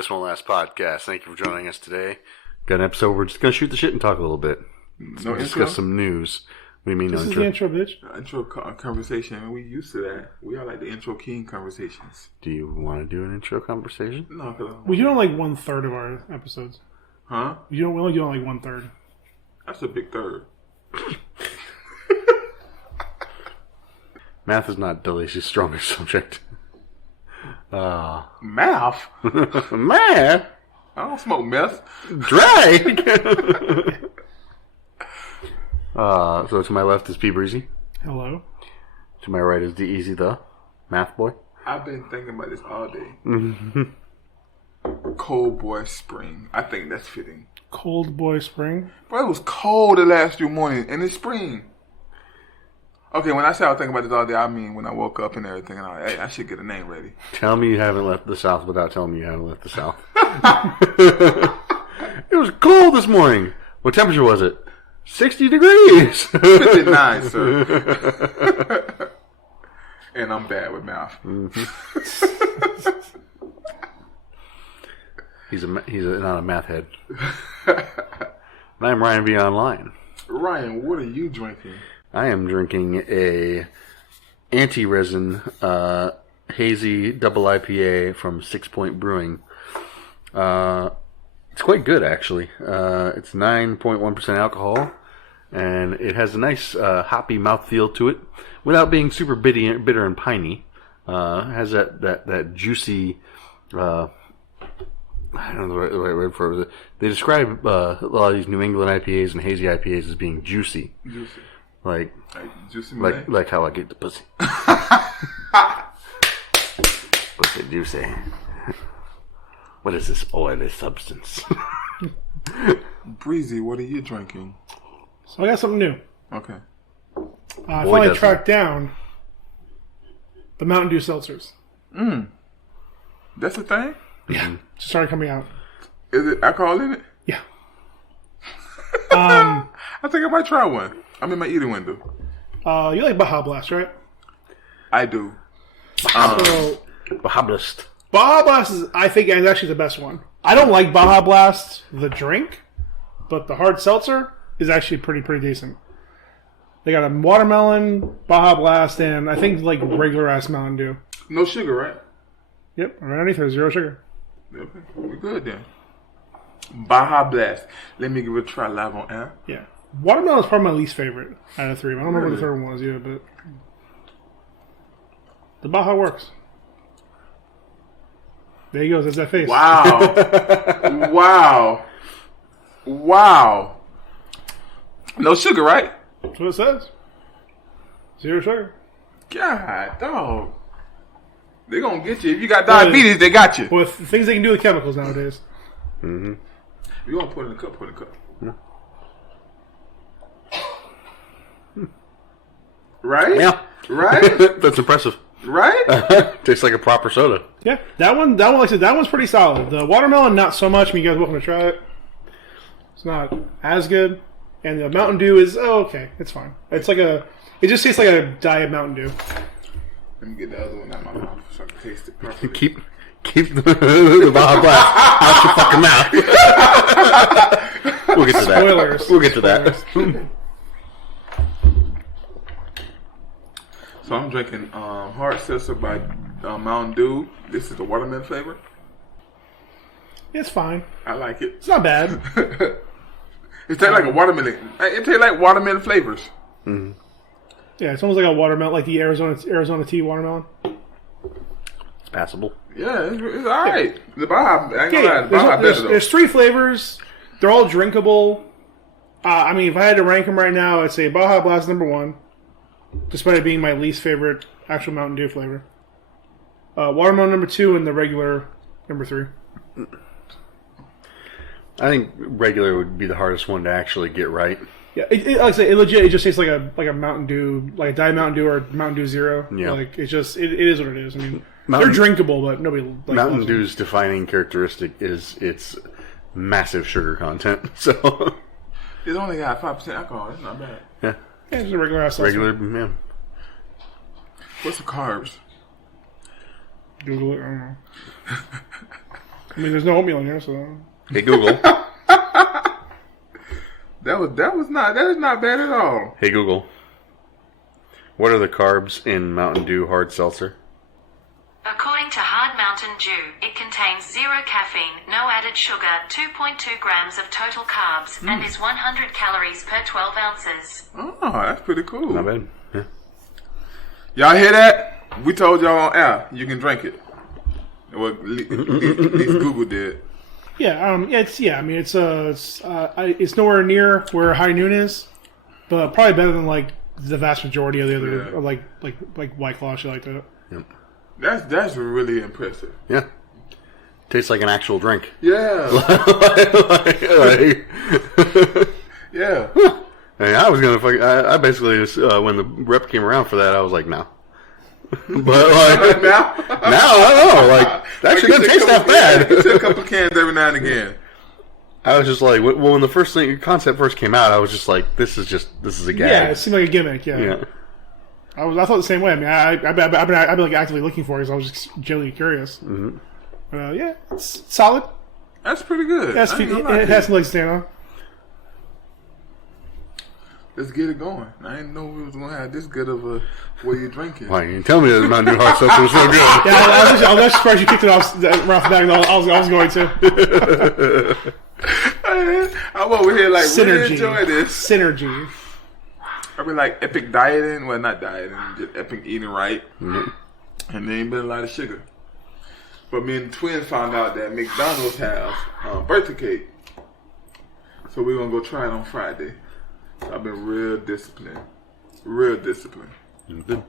This One Last podcast. Thank you for joining us today. Got an episode where we're just going to shoot the shit and talk a little bit. No discuss intro? some news. What do you mean This no is intro? the intro, bitch. Intro conversation. We used to that. We are like the intro king conversations. Do you want to do an intro conversation? No, cause We do it on like 1/3 of our episodes. huh? We only do it on like 1/3. That's a big third. Math is not Delicia's strongest subject. Math? Math? I don't smoke meth. Drag! So to my left is P. Breezy. Hello. To my right is D. Easy the Math Boy. I've been thinking about this all day. Cold boy spring. I think that's fitting. Cold boy spring. Bro, it was cold the last few mornings, and it's spring. Okay, when I say I was thinking about this all day, I mean when I woke up and everything, and I should get a name ready. Tell me you haven't left the South without telling me you haven't left the South. It was cold this morning. What temperature was it? 60 degrees. 59, sir. And I'm bad with math. He's not a math head. And I'm Ryan V Online. Ryan, what are you drinking? I am drinking a anti-resin hazy double IPA from 6 Point Brewing. It's quite good, actually. It's 9.1% alcohol, and it has a nice hoppy mouthfeel to it, without being super bitter and piney. It has that juicy. I don't know the right word for it. They describe a lot of these New England IPAs and hazy IPAs as being juicy. Juicy. Like Juicy like how I get the pussy. Pussy juicy. What is this oily substance? Breezy, what are you drinking? So I got something new. Okay. I Boy, finally does tracked down the Mountain Dew seltzers. That's a thing? Yeah. Just started coming out. Is it alcohol in it? Yeah. I think I might try one. I'm in my eating window. You like Baja Blast, right? I do. So Bahablist. Baja Blast is, I think, is actually the best one. I don't like Baja Blast, the drink, but the hard seltzer is actually pretty decent. They got a watermelon, Baja Blast, and I think like regular ass Mountain Dew. No sugar, right? Yep, right underneath there's 0 sugar. Okay. We're good then. Baja Blast. Let me give it a try live on air. Yeah. Watermelon is probably my least favorite out of the three. I don't remember what the Really? third one was yet, but the Baja works. There he goes. That's that face. Wow. Wow. No sugar, right? That's what it says. 0 sugar. God, dog. They're going to get you. If you got diabetes, they got you. With things they can do with chemicals nowadays. You want to put it in a cup, put it in a cup. Right? Yeah. Right? That's impressive. Right? Tastes like a proper soda. Yeah, that one, like I said, that one's pretty solid. The watermelon, not so much. I mean, you guys are welcome to try it. It's not as good. And the Mountain Dew is, okay. It's fine. It's like it just tastes like a diet Mountain Dew. Let me get the other one out of my mouth so I can taste it properly. Keep the Baja Blast out your fucking mouth. We'll get to that. Spoilers. We'll get to that. So I'm drinking hard seltzer by Mountain Dew. This is the watermelon flavor. It's fine. I like it. It's not bad. It tastes like a watermelon. It tastes like watermelon flavors. Yeah, it's almost like a watermelon, like the Arizona tea watermelon. It's passable. Yeah, it's all right. The Baja, I ain't gonna lie, the Baja better There's though. 3 flavors. They're all drinkable. I mean, if I had to rank them right now, I'd say Baja Blast number 1, despite it being my least favorite actual Mountain Dew flavor. Watermelon number 2, and the regular number 3. I think regular would be the hardest one to actually get right. Yeah, like I say, it just tastes like a Mountain Dew, like a Diet Mountain Dew or Mountain Dew Zero. Yeah. Like it is what it is. I mean, Mountain- they're drinkable, but nobody Mountain loves them. Dew's defining characteristic is its massive sugar content. So It's only got 5% alcohol. That's not bad. yeah, Yeah, just a regular ass seltzer. regular. Yeah. What's the carbs? Google it. I don't know. I mean, there's no oatmeal in here, so. Hey Google. That is not bad at all. Hey Google. What are the carbs in Mountain Dew hard seltzer? According to Hard Mountain Dew, it contains 0 caffeine, no added sugar, 2.2 grams of total carbs, and is 100 calories per 12 ounces. Oh, that's pretty cool. Not bad. Yeah. Y'all hear that? We told y'all on air you can drink it. Well, at least Google did. Yeah, I mean, it's nowhere near where High Noon is, but probably better than like the vast majority of the other, or like White Claw, shit like that. Yep. That's really impressive. Yeah. Tastes like an actual drink. Yeah. Like, Yeah. hey, I was gonna I basically just, when the rep came around for that, I was like, no. But like Now? I don't know. Like that actually doesn't taste that bad. He took a couple cans every now and again. I was just like, well, when the concept first came out, I was just like, this is a gag. Yeah, it seemed like a gimmick. Yeah. Yeah. I thought the same way. I mean, I've been like actively looking for it because I was just genuinely curious. Mm-hmm. Yeah, it's solid. That's pretty good. It has some legs to stand on. Let's get it going. I didn't know we was gonna have this good of a way you drinking. Why you didn't tell me that Mountain Dew hard seltzer was so good? Yeah, I was surprised you kicked it off right off the bat. I was going to. I'm over here like Synergy. really enjoy this. Synergy. I be like epic dieting, well not dieting, just epic eating right, and there ain't been a lot of sugar. But me and the twins found out that McDonald's has birthday cake, so we're gonna go try it on Friday. So I've been real disciplined. Good.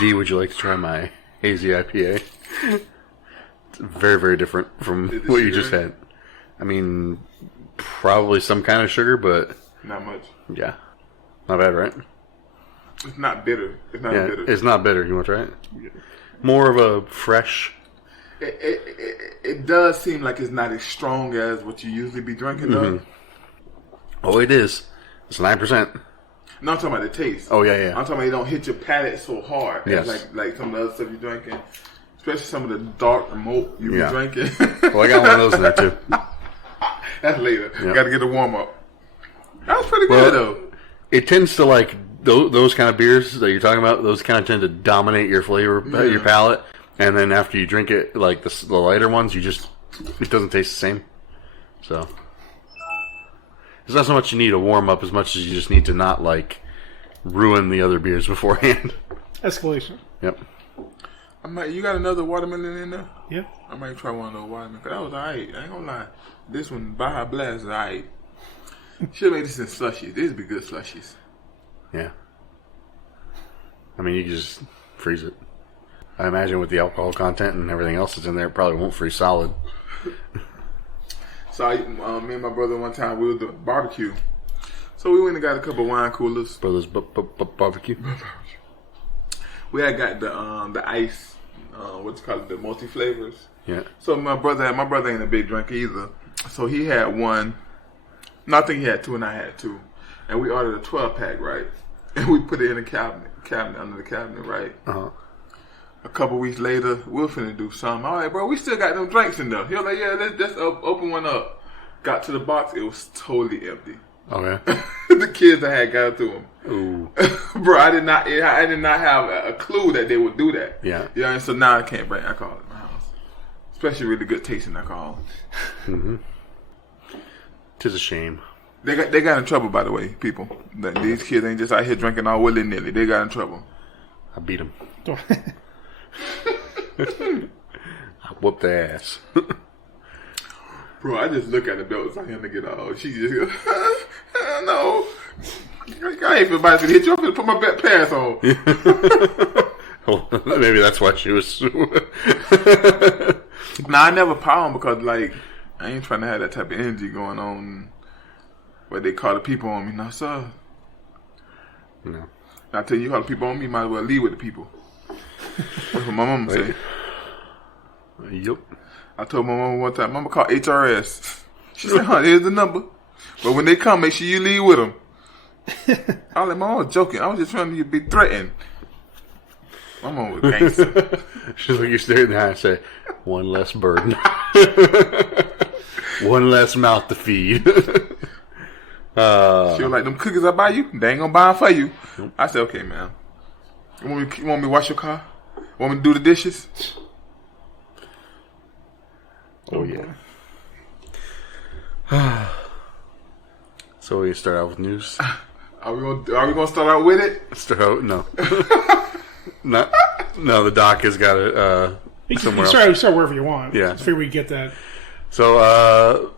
D, would you like to try my hazy IPA? It's very, very different from what you just had. I mean, probably some kind of sugar, but Not much. yeah, not bad, right? It's not bitter. It's not Yeah, bitter. it's not bitter. You want to try it? More of a fresh. It does seem like it's not as strong as what you usually be drinking though. Oh, it is. It's 9%. No, I'm talking about the taste. Oh yeah, yeah. I'm talking about it don't hit your palate so hard. Yes. As like some of the other stuff you're drinking. Especially some of the dark malt you Yeah. be drinking. Well, I got one of those in there too. That's later. Yeah. Got to get a warm up. That was pretty Well, good though. It tends to like those kind of beers that you're talking about. Those kind of tend to dominate your flavor, your palate, and then after you drink it, like the lighter ones, it doesn't taste the same. So it's not so much you need a warm up as much as you just need to not like ruin the other beers beforehand. Escalation. Yep. You got another watermelon in there? Yeah. I might try one of those watermelon. Cause that was alright. I ain't gonna lie. This one, Baja Blast, is alright. Should have made this in slushies. These would be good slushies. Yeah. I mean, you can just freeze it. I imagine with the alcohol content and everything else that's in there, it probably won't freeze solid. So me and my brother one time we was doing barbecue. So we went and got a couple wine coolers. Brothers barbecue. We had got the ice, what's it called, the multi flavors. Yeah. So my brother ain't a big drinker either. So he had one. No, I think he had two and I had two. And we ordered a 12-pack, right? And we put it in a cabinet under the cabinet, right? Uh-huh. A couple weeks later, we're finna do something. All right, bro, we still got them drinks in there. He was like, yeah, let's open one up. Got to the box, it was totally empty. Okay. The kids I had got to them. Ooh. Bro, I did not have a clue that they would do that. Yeah. You know, and so now I can't bring alcohol in my house. Especially really good tasting alcohol. Tis a shame. They got in trouble, by the way, people. These kids ain't just out here drinking all willy-nilly. They got in trouble. I beat him. I whooped their ass. Bro, I just look at the belt for him to get out. She just goes, hell no. I ain't about to hit you. I'm going to put my pants on. Well, maybe that's why she was... Nah, I never power him because, like, I ain't trying to have that type of energy going on where they call the people on me. No, sir. No. I tell you, call the people on me, you might as well leave with the people. That's what my mama say. Yup. I told my mama one time, Mama call HRS. She said, huh, here's the number. But when they come, make sure you leave with them. I was like, Mama, I was joking. I was just trying to be threatened. I'm on with gangster. She's like, you stare in the eye and say, one less burden. One less mouth to feed. She was like, them cookies I buy you, they ain't gonna buy them for you. I said, okay, man. You want me to wash your car? Want me to do the dishes? Oh, yeah. So we start out with news. Are we gonna start out with it? Start out, no. No, the doc has got it somewhere else. Start wherever you want. Yeah. I figure we get that. So,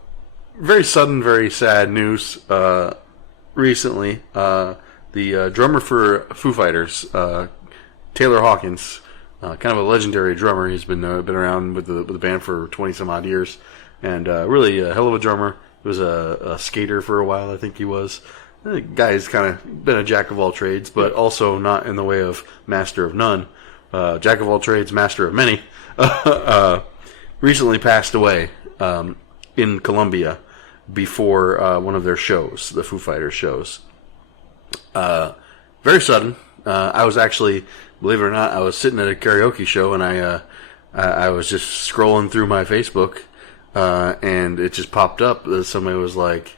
very sudden, very sad news. Recently, the drummer for Foo Fighters, Taylor Hawkins, kind of a legendary drummer. He's been around with the band for 20 some odd years, and really a hell of a drummer. He was a skater for a while, I think he was. The guy's kind of been a jack of all trades, but also not in the way of master of none. Jack of all trades, master of many. Recently passed away in Colombia before one of their shows, the Foo Fighters shows. Very sudden. I was actually, believe it or not, I was sitting at a karaoke show, and I was just scrolling through my Facebook, and it just popped up. Somebody was like,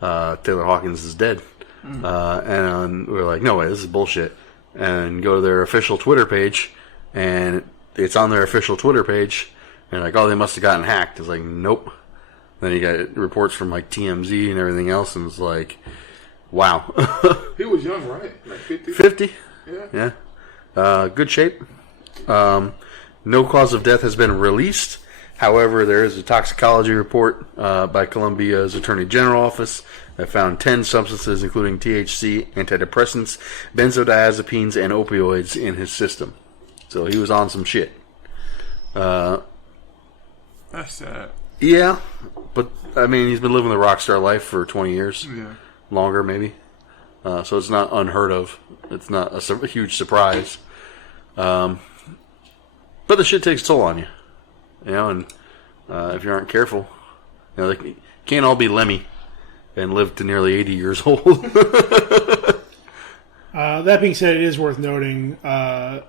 Taylor Hawkins is dead. And we were like, no way, this is bullshit. And go to their official Twitter page, and it's on their official Twitter page, and like, oh, they must have gotten hacked. It's like, nope. Then you got reports from like TMZ and everything else, and it's like, wow. He was young, right? Like 50? 50? Yeah. Yeah. Good shape. No cause of death has been released. However, there is a toxicology report by Colombia's Attorney General office that found 10 substances, including THC, antidepressants, benzodiazepines, and opioids in his system. So he was on some shit. That's sad. Yeah, but I mean, he's been living the rock star life for 20 years. Yeah. Longer, maybe. So it's not unheard of. It's not a huge surprise. But the shit takes a toll on you. You know, and if you aren't careful, you know, they can't all be Lemmy and live to nearly 80 years old. That being said, it is worth noting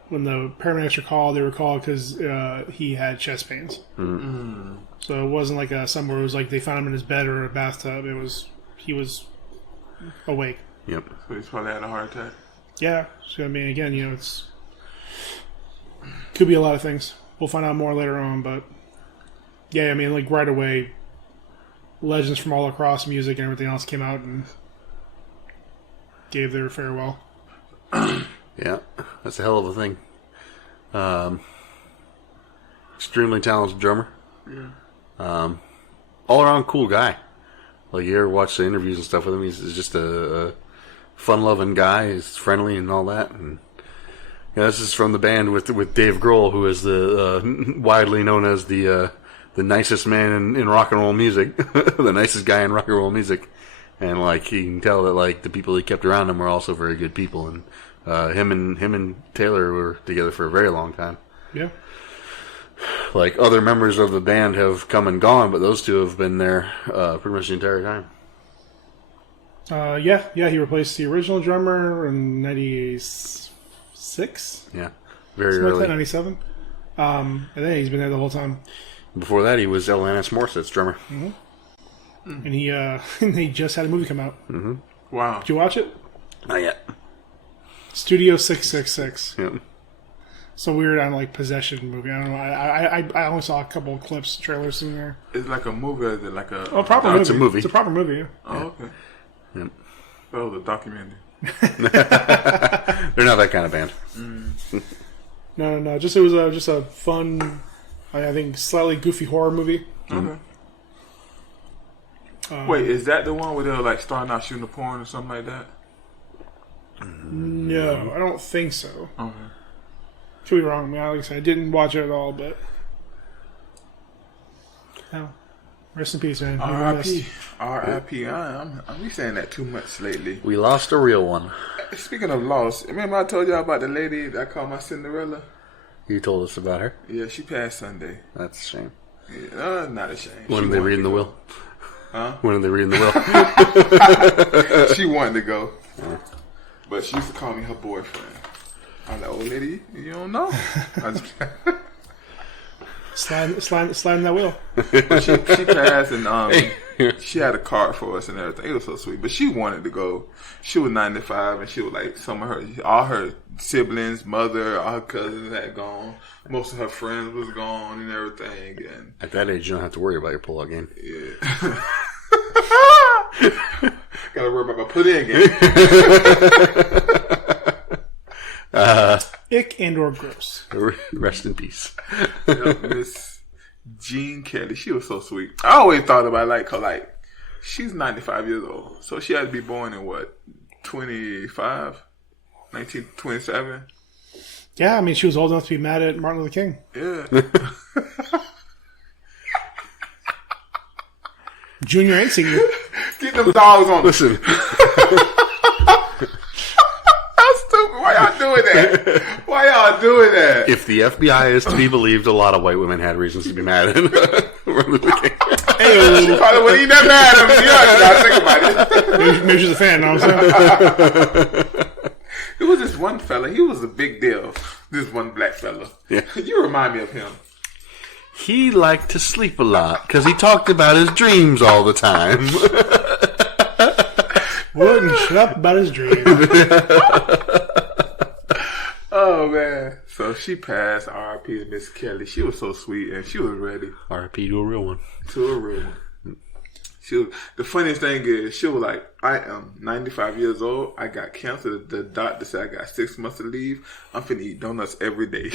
when the paramedics were called, they were called because he had chest pains. Mm-hmm. So it wasn't like somewhere it was like they found him in his bed or a bathtub. He was awake. Yep. So he's probably had a heart attack. Yeah. So I mean, again, you know, it's could be a lot of things. We'll find out more later on, but yeah, I mean, like right away, legends from all across music and everything else came out and gave their farewell. Yeah, that's a hell of a thing. Extremely talented drummer. Yeah. All around cool guy. Like, you ever watch the interviews and stuff with him, he's just a fun-loving guy. He's friendly and all that. And you know, this is from the band with Dave Grohl, who is the widely known as the nicest man in rock and roll music, the nicest guy in rock and roll music. And like, you can tell that like the people he kept around him were also very good people. And him and Taylor were together for a very long time. Yeah. Like, other members of the band have come and gone, but those two have been there pretty much the entire time. Yeah, he replaced the original drummer in 96? Yeah, very Something early. like that, 97? And then he's been there the whole time. Before that, he was Alanis Morissette's drummer. Mm-hmm. And he just had a movie come out. Mm-hmm. Wow. Did you watch it? Not yet. Studio 666. Yeah. Some weird on like possession movie. I don't know. I only saw a couple of clips, trailers in there. It's like a movie, or is it like a... Oh, proper No, movie. it's a movie. It's a proper movie. Yeah. Oh, okay. Yep. That was a documentary. They're not that kind of band. No. Just it was just a fun, I think, slightly goofy horror movie. Okay. Wait, is that the one where they were like starting out shooting a porn or something like that? No, I don't think so. Okay. Could be wrong. I mean, like I said, I didn't watch it at all, but no. Rest in peace, man. R.I.P. R.I.P. I'm be saying that too much lately. We lost a real one. Speaking of lost, remember I told y'all about the lady that I called my Cinderella? You told us about her. Yeah, she passed Sunday. That's a shame. Yeah, not a shame. When are they reading the will? Huh? When are they reading the will? She wanted to go. But she used to call me her boyfriend. I'm like, old lady, you don't know. I just, Sliding that wheel. but she passed and she had a card for us and everything. It was so sweet. But she wanted to go. She was 95 and she was like all her siblings, mother, all her cousins had gone. Most of her friends was gone and everything. And At that age, you don't have to worry about your pull-out game. yeah. Gotta worry about my put-in game. Ick and or gross. Rest in peace. Yep, Miss Jean Kelly. She was so sweet. I always thought about her like she's 95 years old. So she had to be born in what? 1927? Yeah, I mean, she was old enough to be mad at Martin Luther King. Yeah. Junior and senior. Get them dogs on. Listen, How stupid. Why y'all doing that? Why y'all doing that? if the FBI is to be believed, a lot of white women had reasons to be mad at Martin Luther King. She probably wouldn't even that mad at him. You know, think about it. Maybe she's a fan, know what I'm saying? It was this one fella. He was a big deal. This one black fella. Yeah. You remind me of him. He liked to sleep a lot because he talked about his dreams all the time. Wouldn't shut up about his dream. Oh, man. So she passed RIP to Miss Kelly. She was so sweet and she was ready R.I.P. to a real one. to a real one. The funniest thing is, she was like, I am 95 years old. I got cancer. The doctor said I got 6 months to leave. I'm finna eat donuts every day.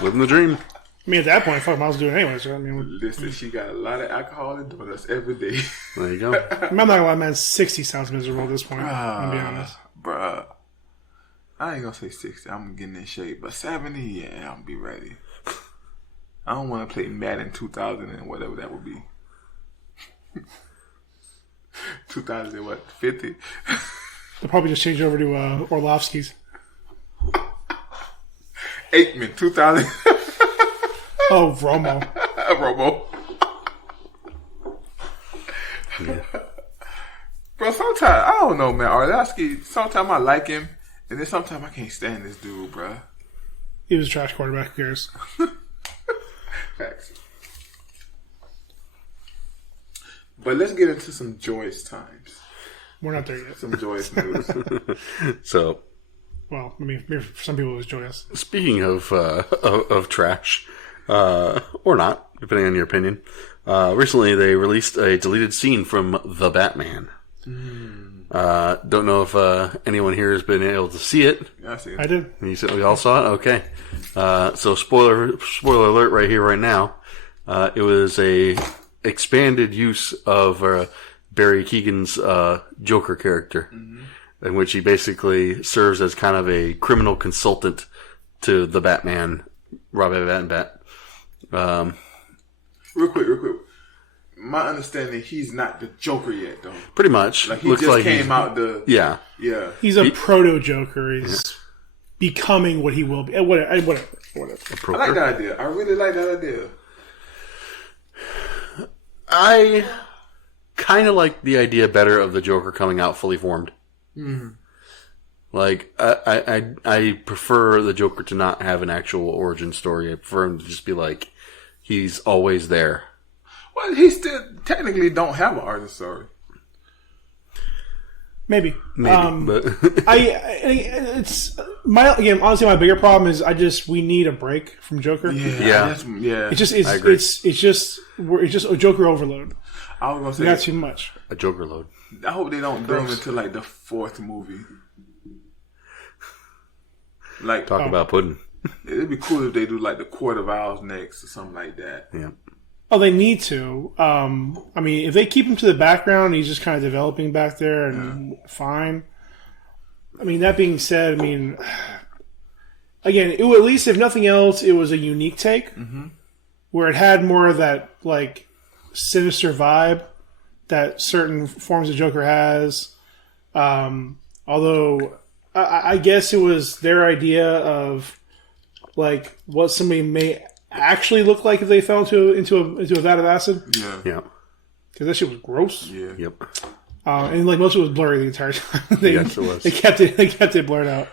Living the dream. I mean, at that point, fuck, I was doing it anyway. So, I mean, Listen, she got a lot of alcohol and donuts every day. There you go. I'm not gonna lie, man. 60 sounds miserable at this point. I'll be honest. Bruh. I ain't gonna say 60. I'm getting in shape. But 70, yeah, I'm be ready. I don't want to play Madden 2000 and whatever that would be. 2000 and what? 50? They'll probably just change over to Orlovsky's. Aikman, 2000. Oh, Romo. Robo. Bro, sometimes, I don't know, man. Orlovsky, sometimes I like him, and then sometimes I can't stand this dude, bro. He was a trash quarterback. Who cares? Facts. But let's get into some joyous times. We're not there yet. Some joyous news. So, Well, I mean, maybe for some people it was joyous. speaking of trash, or not, depending on your opinion, recently they released a deleted scene from The Batman. Don't know if anyone here has been able to see it. Yeah, I see it. I did. You said we all saw it? Okay. So spoiler alert right here, right now. It was a expanded use of Barry Keoghan's Joker character, in which he basically serves as kind of a criminal consultant to the Batman, Robin Bat. Real quick. My understanding, he's not the Joker yet, though. Pretty much. Like, he Looks just like came out the... Yeah. Yeah. He's a proto Joker. He's becoming what he will be. Whatever. I like that idea. I really like that idea. I kind of like the idea better of the Joker coming out fully formed. Mm-hmm. Like, I prefer the Joker to not have an actual origin story. I prefer him to just be like, he's always there. Well, he still technically don't have an origin story. Maybe. But It's honestly, my bigger problem is we need a break from Joker. Yeah. It's just I agree. it's just a Joker overload. I was We gonna got say, too much. a Joker load. I hope they don't do him until like the 4th movie. Like, Talk about pudding. it'd be cool if they do like the Court of Owls next or something like that. Yeah. Oh, they need to. I mean, if they keep him to the background, he's just kind of developing back there, and fine. I mean, that being said, I mean, again, at least if nothing else, it was a unique take where it had more of that like sinister vibe that certain forms of Joker has. Although I guess it was their idea of like what somebody may actually look like if they fell into a vat of acid. Yeah. Yeah. Because that shit was gross. Yeah. Yep. And like most of it was blurry the entire time. Yes, it was. They kept it blurred out.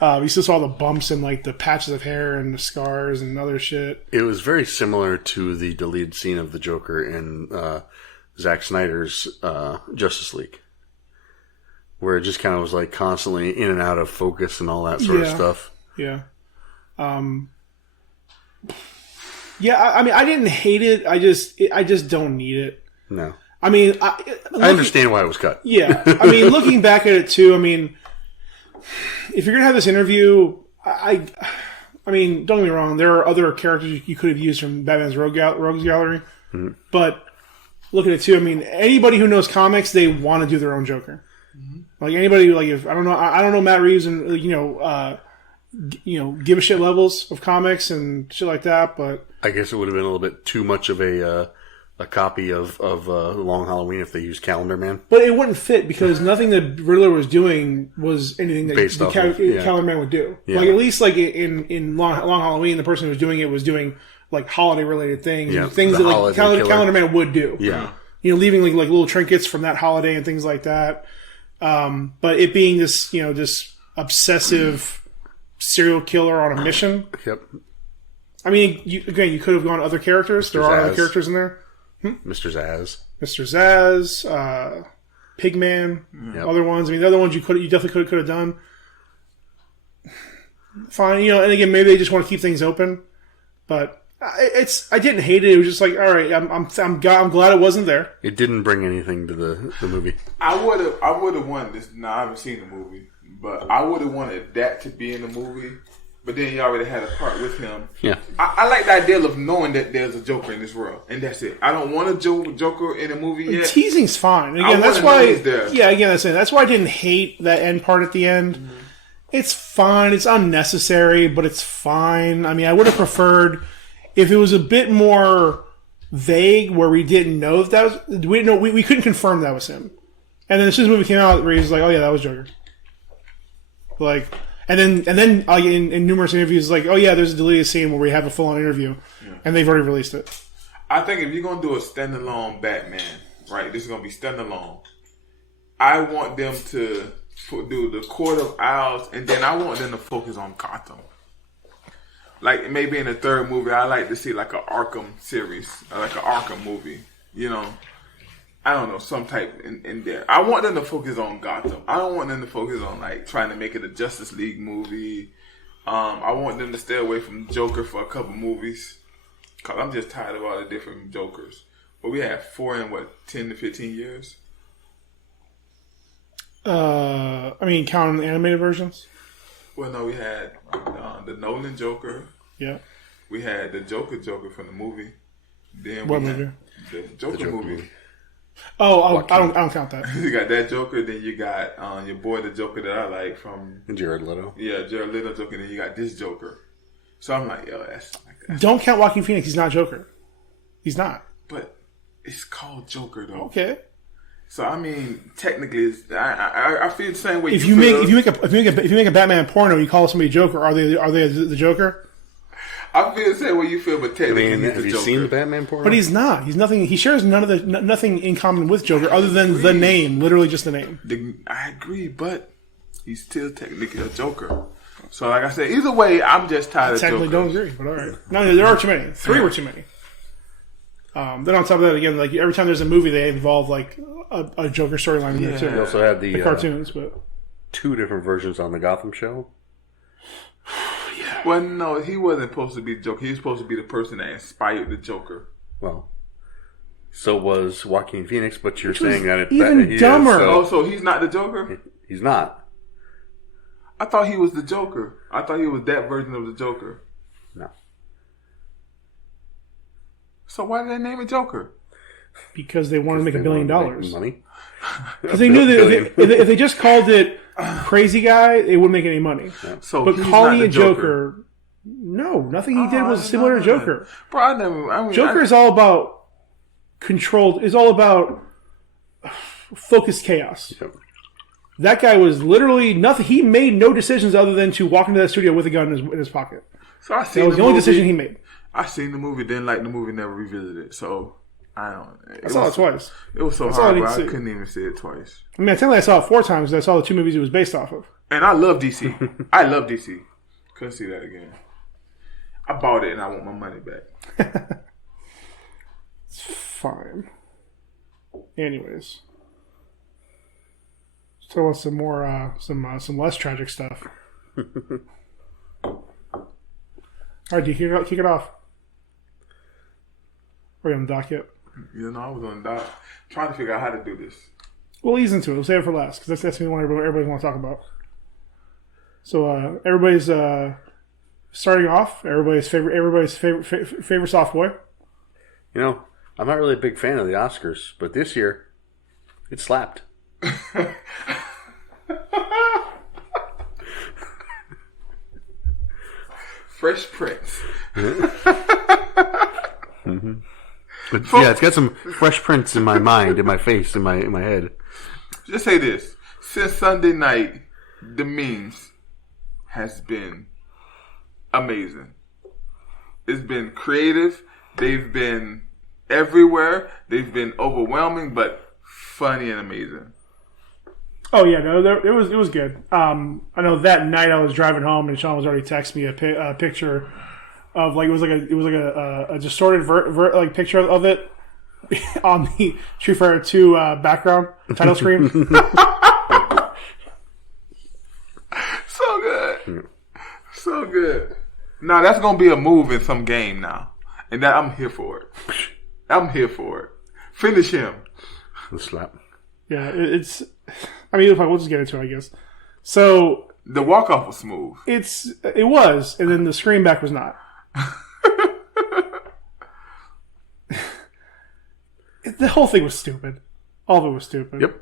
You still saw the bumps and like the patches of hair and the scars and other shit. It was very similar to the deleted scene of the Joker in Zack Snyder's Justice League, where it just kind of was like constantly in and out of focus and all that sort of stuff. Yeah. Yeah, I mean, I didn't hate it. I just don't need it. No. I mean, I understand why it was cut. Yeah. I mean, looking back at it too, I mean, if you're going to have this interview, I mean, don't get me wrong, there are other characters you could have used from Batman's Rogues Gallery. Mm-hmm. But look at it too, I mean, anybody who knows comics, they want to do their own Joker. Mm-hmm. Like anybody, like if I don't know Matt Reeves and give a shit levels of comics and shit like that, but I guess it would have been a little bit too much of a copy of Long Halloween if they used Calendar Man. But it wouldn't fit because nothing that Riddler was doing was anything that Based off of, Calendar Man would do. Yeah. Like at least like in Long Halloween, the person who was doing it was doing like holiday related things, things that like Calendar Man would do. Yeah, leaving like little trinkets from that holiday and things like that. But it being this this obsessive serial killer on a mission. Yep. I mean, you could have gone other characters. There are other characters in there. Mr. Zaz, Pigman, other ones. I mean, the other ones you definitely could have done. Fine, and again, maybe they just want to keep things open. But I didn't hate it. It was just like, all right, I'm glad it wasn't there. It didn't bring anything to the movie. I would have wanted this. No, I haven't seen the movie, but I would have wanted that to be in the movie. But then you already had a part with him. Yeah. I like the idea of knowing that there's a Joker in this world. And that's it. I don't want a Joker in a movie yet. Teasing's fine. Again, that's why. Yeah, again, that's why I didn't hate that end part at the end. Mm-hmm. It's fine. It's unnecessary, but it's fine. I mean, I would have preferred if it was a bit more vague where we didn't know if that was. We couldn't confirm that was him. And then as soon as the movie came out, where he's like, oh yeah, that was Joker. Like. And then in numerous interviews, like, oh yeah, there's a deleted scene where we have a full-on interview, and they've already released it. I think if you're gonna do a standalone Batman, right? This is gonna be standalone. I want them to do the Court of Owls, and then I want them to focus on Gotham. Like maybe in the third movie, I like to see like an Arkham series, like an Arkham movie. I don't know, some type in there. I want them to focus on Gotham. I don't want them to focus on like trying to make it a Justice League movie. I want them to stay away from Joker for a couple movies. Cause I'm just tired of all the different Jokers. But we have 10 to 15 years? I mean, counting the animated versions? Well, no, we had the Nolan Joker. Yeah. We had the Joker from the movie. Then what movie? The Joker movie. Oh, I don't count that. You got that Joker, then you got your boy, the Joker that I like from Jared Leto. Yeah, Jared Leto Joker, and then you got this Joker. So I'm like, that's don't count Joaquin Phoenix. He's not Joker. He's not. But it's called Joker though. Okay. So I mean, technically, I feel the same way. If you make a Batman porno, you call somebody Joker. Are they the Joker? I feel the same way you feel, but technically, have you seen the Batman porno? But he's not. He's nothing. He shares nothing in common with Joker other than the name, literally just the name. I agree, but he's still technically a Joker. So, like I said, either way, I'm just tired of Joker. Technically, don't agree, but all right. No, there are too many. 3 were too many. Then on top of that, again, like every time there's a movie, they involve like a Joker storyline in there too. We also had the cartoons, but 2 different versions on the Gotham show. Well, no, he wasn't supposed to be the Joker. He was supposed to be the person that inspired the Joker. Well, so was Joaquin Phoenix, but you're saying that it's even dumber. So he's not the Joker? He's not. I thought he was the Joker. I thought he was that version of the Joker. No. So why did they name it Joker? Because they wanted to make $1 billion. Money. Because they knew that if they just called it Crazy Guy, it wouldn't make any money. Yeah. So but calling it Joker, no, nothing he did was similar to Joker. Bro, Joker is all about controlled. Is all about focused chaos. Yep. That guy was literally nothing. He made no decisions other than to walk into that studio with a gun in his pocket. So I seen that was the only decision he made. I seen the movie, didn't like the movie, never revisited it. So I don't. I saw it twice. It was so hard, but I couldn't even see it twice. I mean, I think I saw it 4 times because I saw the 2 movies it was based off of. And I love DC. I love DC. Couldn't see that again. I bought it and I want my money back. It's fine. Anyways, let's talk about some more, some less tragic stuff. All right, do you kick it off? Are you on the dock yet? You know, I was on the dock trying to figure out how to do this. We'll ease into it. We'll save it for last because that's what everybody wants to talk about. So everybody's starting off. Everybody's favorite soft boy. You know, I'm not really a big fan of the Oscars, but this year, it slapped. Fresh Prince. Mm-hmm. But yeah, it's got some Fresh Prince in my mind, in my face, in my head. Just say this. Since Sunday night, the memes has been amazing. It's been creative. They've been everywhere. They've been overwhelming, but funny and amazing. Oh yeah, no, it was good. I know that night I was driving home and Sean was already texting me a picture of like it was like a distorted like picture of it on the Street Fighter 2 background title screen. So good, so good. Now that's gonna be a move in some game now, and that I'm here for it. I'm here for it. Finish him. The slap. Yeah, it's. I mean, we'll just get into it, I guess. So the walk off was smooth. It was, and then the screen back was not. The whole thing was stupid. All of it was stupid. Yep.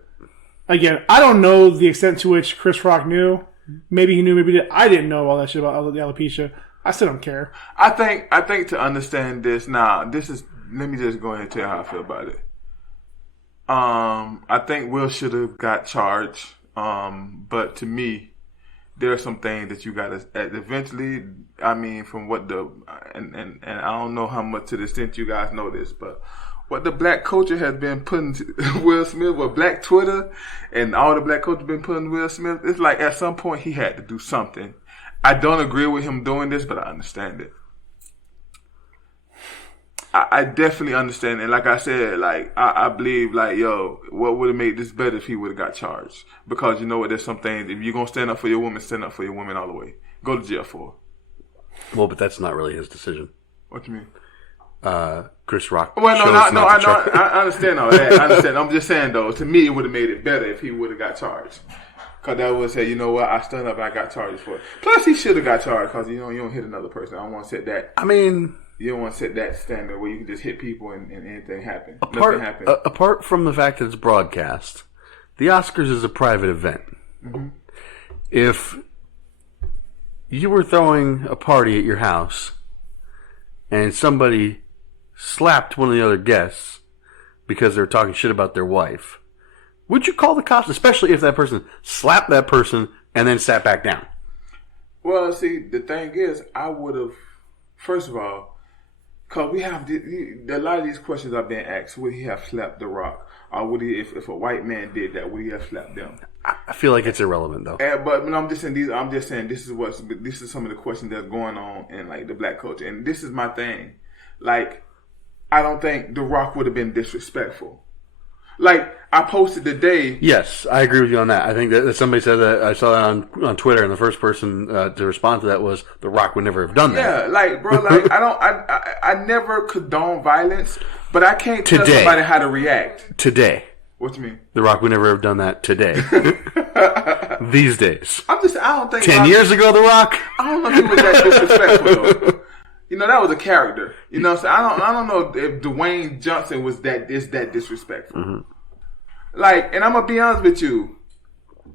Again, I don't know the extent to which Chris Rock knew. Maybe he knew, maybe he didn't. I didn't know all that shit about the alopecia. I still don't care. I think to understand this now, let me just go ahead and tell you how I feel about it. I think Will should have got charged. But to me, there are some things that you got to eventually. I mean, from what and I don't know how much to the extent you guys know this, but what the black culture has been putting Will Smith, what black Twitter and all the black culture been putting Will Smith, it's like at some point he had to do something. I don't agree with him doing this, but I understand it. I definitely understand it. Like I said, like I believe, like, yo, what would have made this better if he would have got charged? Because you know what, there's some things, if you're gonna stand up for your woman, stand up for your woman all the way. Go to jail for it. Well, but that's not really his decision. What you mean? Chris Rock. Well, I understand all that. I understand. I'm just saying though, to me, it would have made it better if he would have got charged. Cause that would say, you know what, I stood up and I got charged for it. Plus, he should have got charged because you don't hit another person. I don't want to set that. I mean, you don't want to set that standard where you can just hit people and anything happen. Nothing happen. Apart from the fact that it's broadcast, the Oscars is a private event. Mm-hmm. If you were throwing a party at your house and somebody slapped one of the other guests because they were talking shit about their wife, would you call the cops, especially if that person slapped that person and then sat back down? Well, see, the thing is, I would have, first of all, because we have a lot of these questions are being asked. Would he have slapped The Rock? Or would he, if a white man did that, would he have slapped them? I feel like it's irrelevant, though. But I'm just saying this is some of the questions that's going on in like the black culture, and this is my thing. Like, I don't think The Rock would have been disrespectful. Like, I posted today. Yes, I agree with you on that. I think that somebody said that. I saw that on Twitter, and the first person to respond to that was The Rock would never have done that. Yeah, like, bro, like, I never condone violence, but I can't tell somebody how to react. Today. What you mean? The Rock would never have done that today. These days. I don't think 10 years ago, The Rock? I don't know if he was that disrespectful, though. You know, that was a character. You know what I'm saying? I don't know if Dwayne Johnson was that disrespectful. Mm-hmm. Like, and I'm going to be honest with you.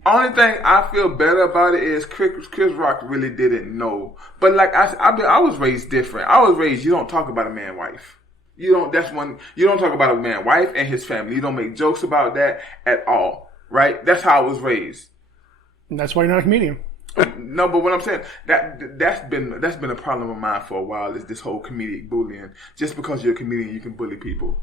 Only thing I feel better about it is Chris Rock really didn't know. But like, I was raised different. I was raised, you don't talk about a man's wife. You don't talk about a man's wife and his family. You don't make jokes about that at all. Right? That's how I was raised. And that's why you're not a comedian. No, but what I'm saying, that's been a problem of mine for a while, is this whole comedic bullying. Just because you're a comedian, you can bully people.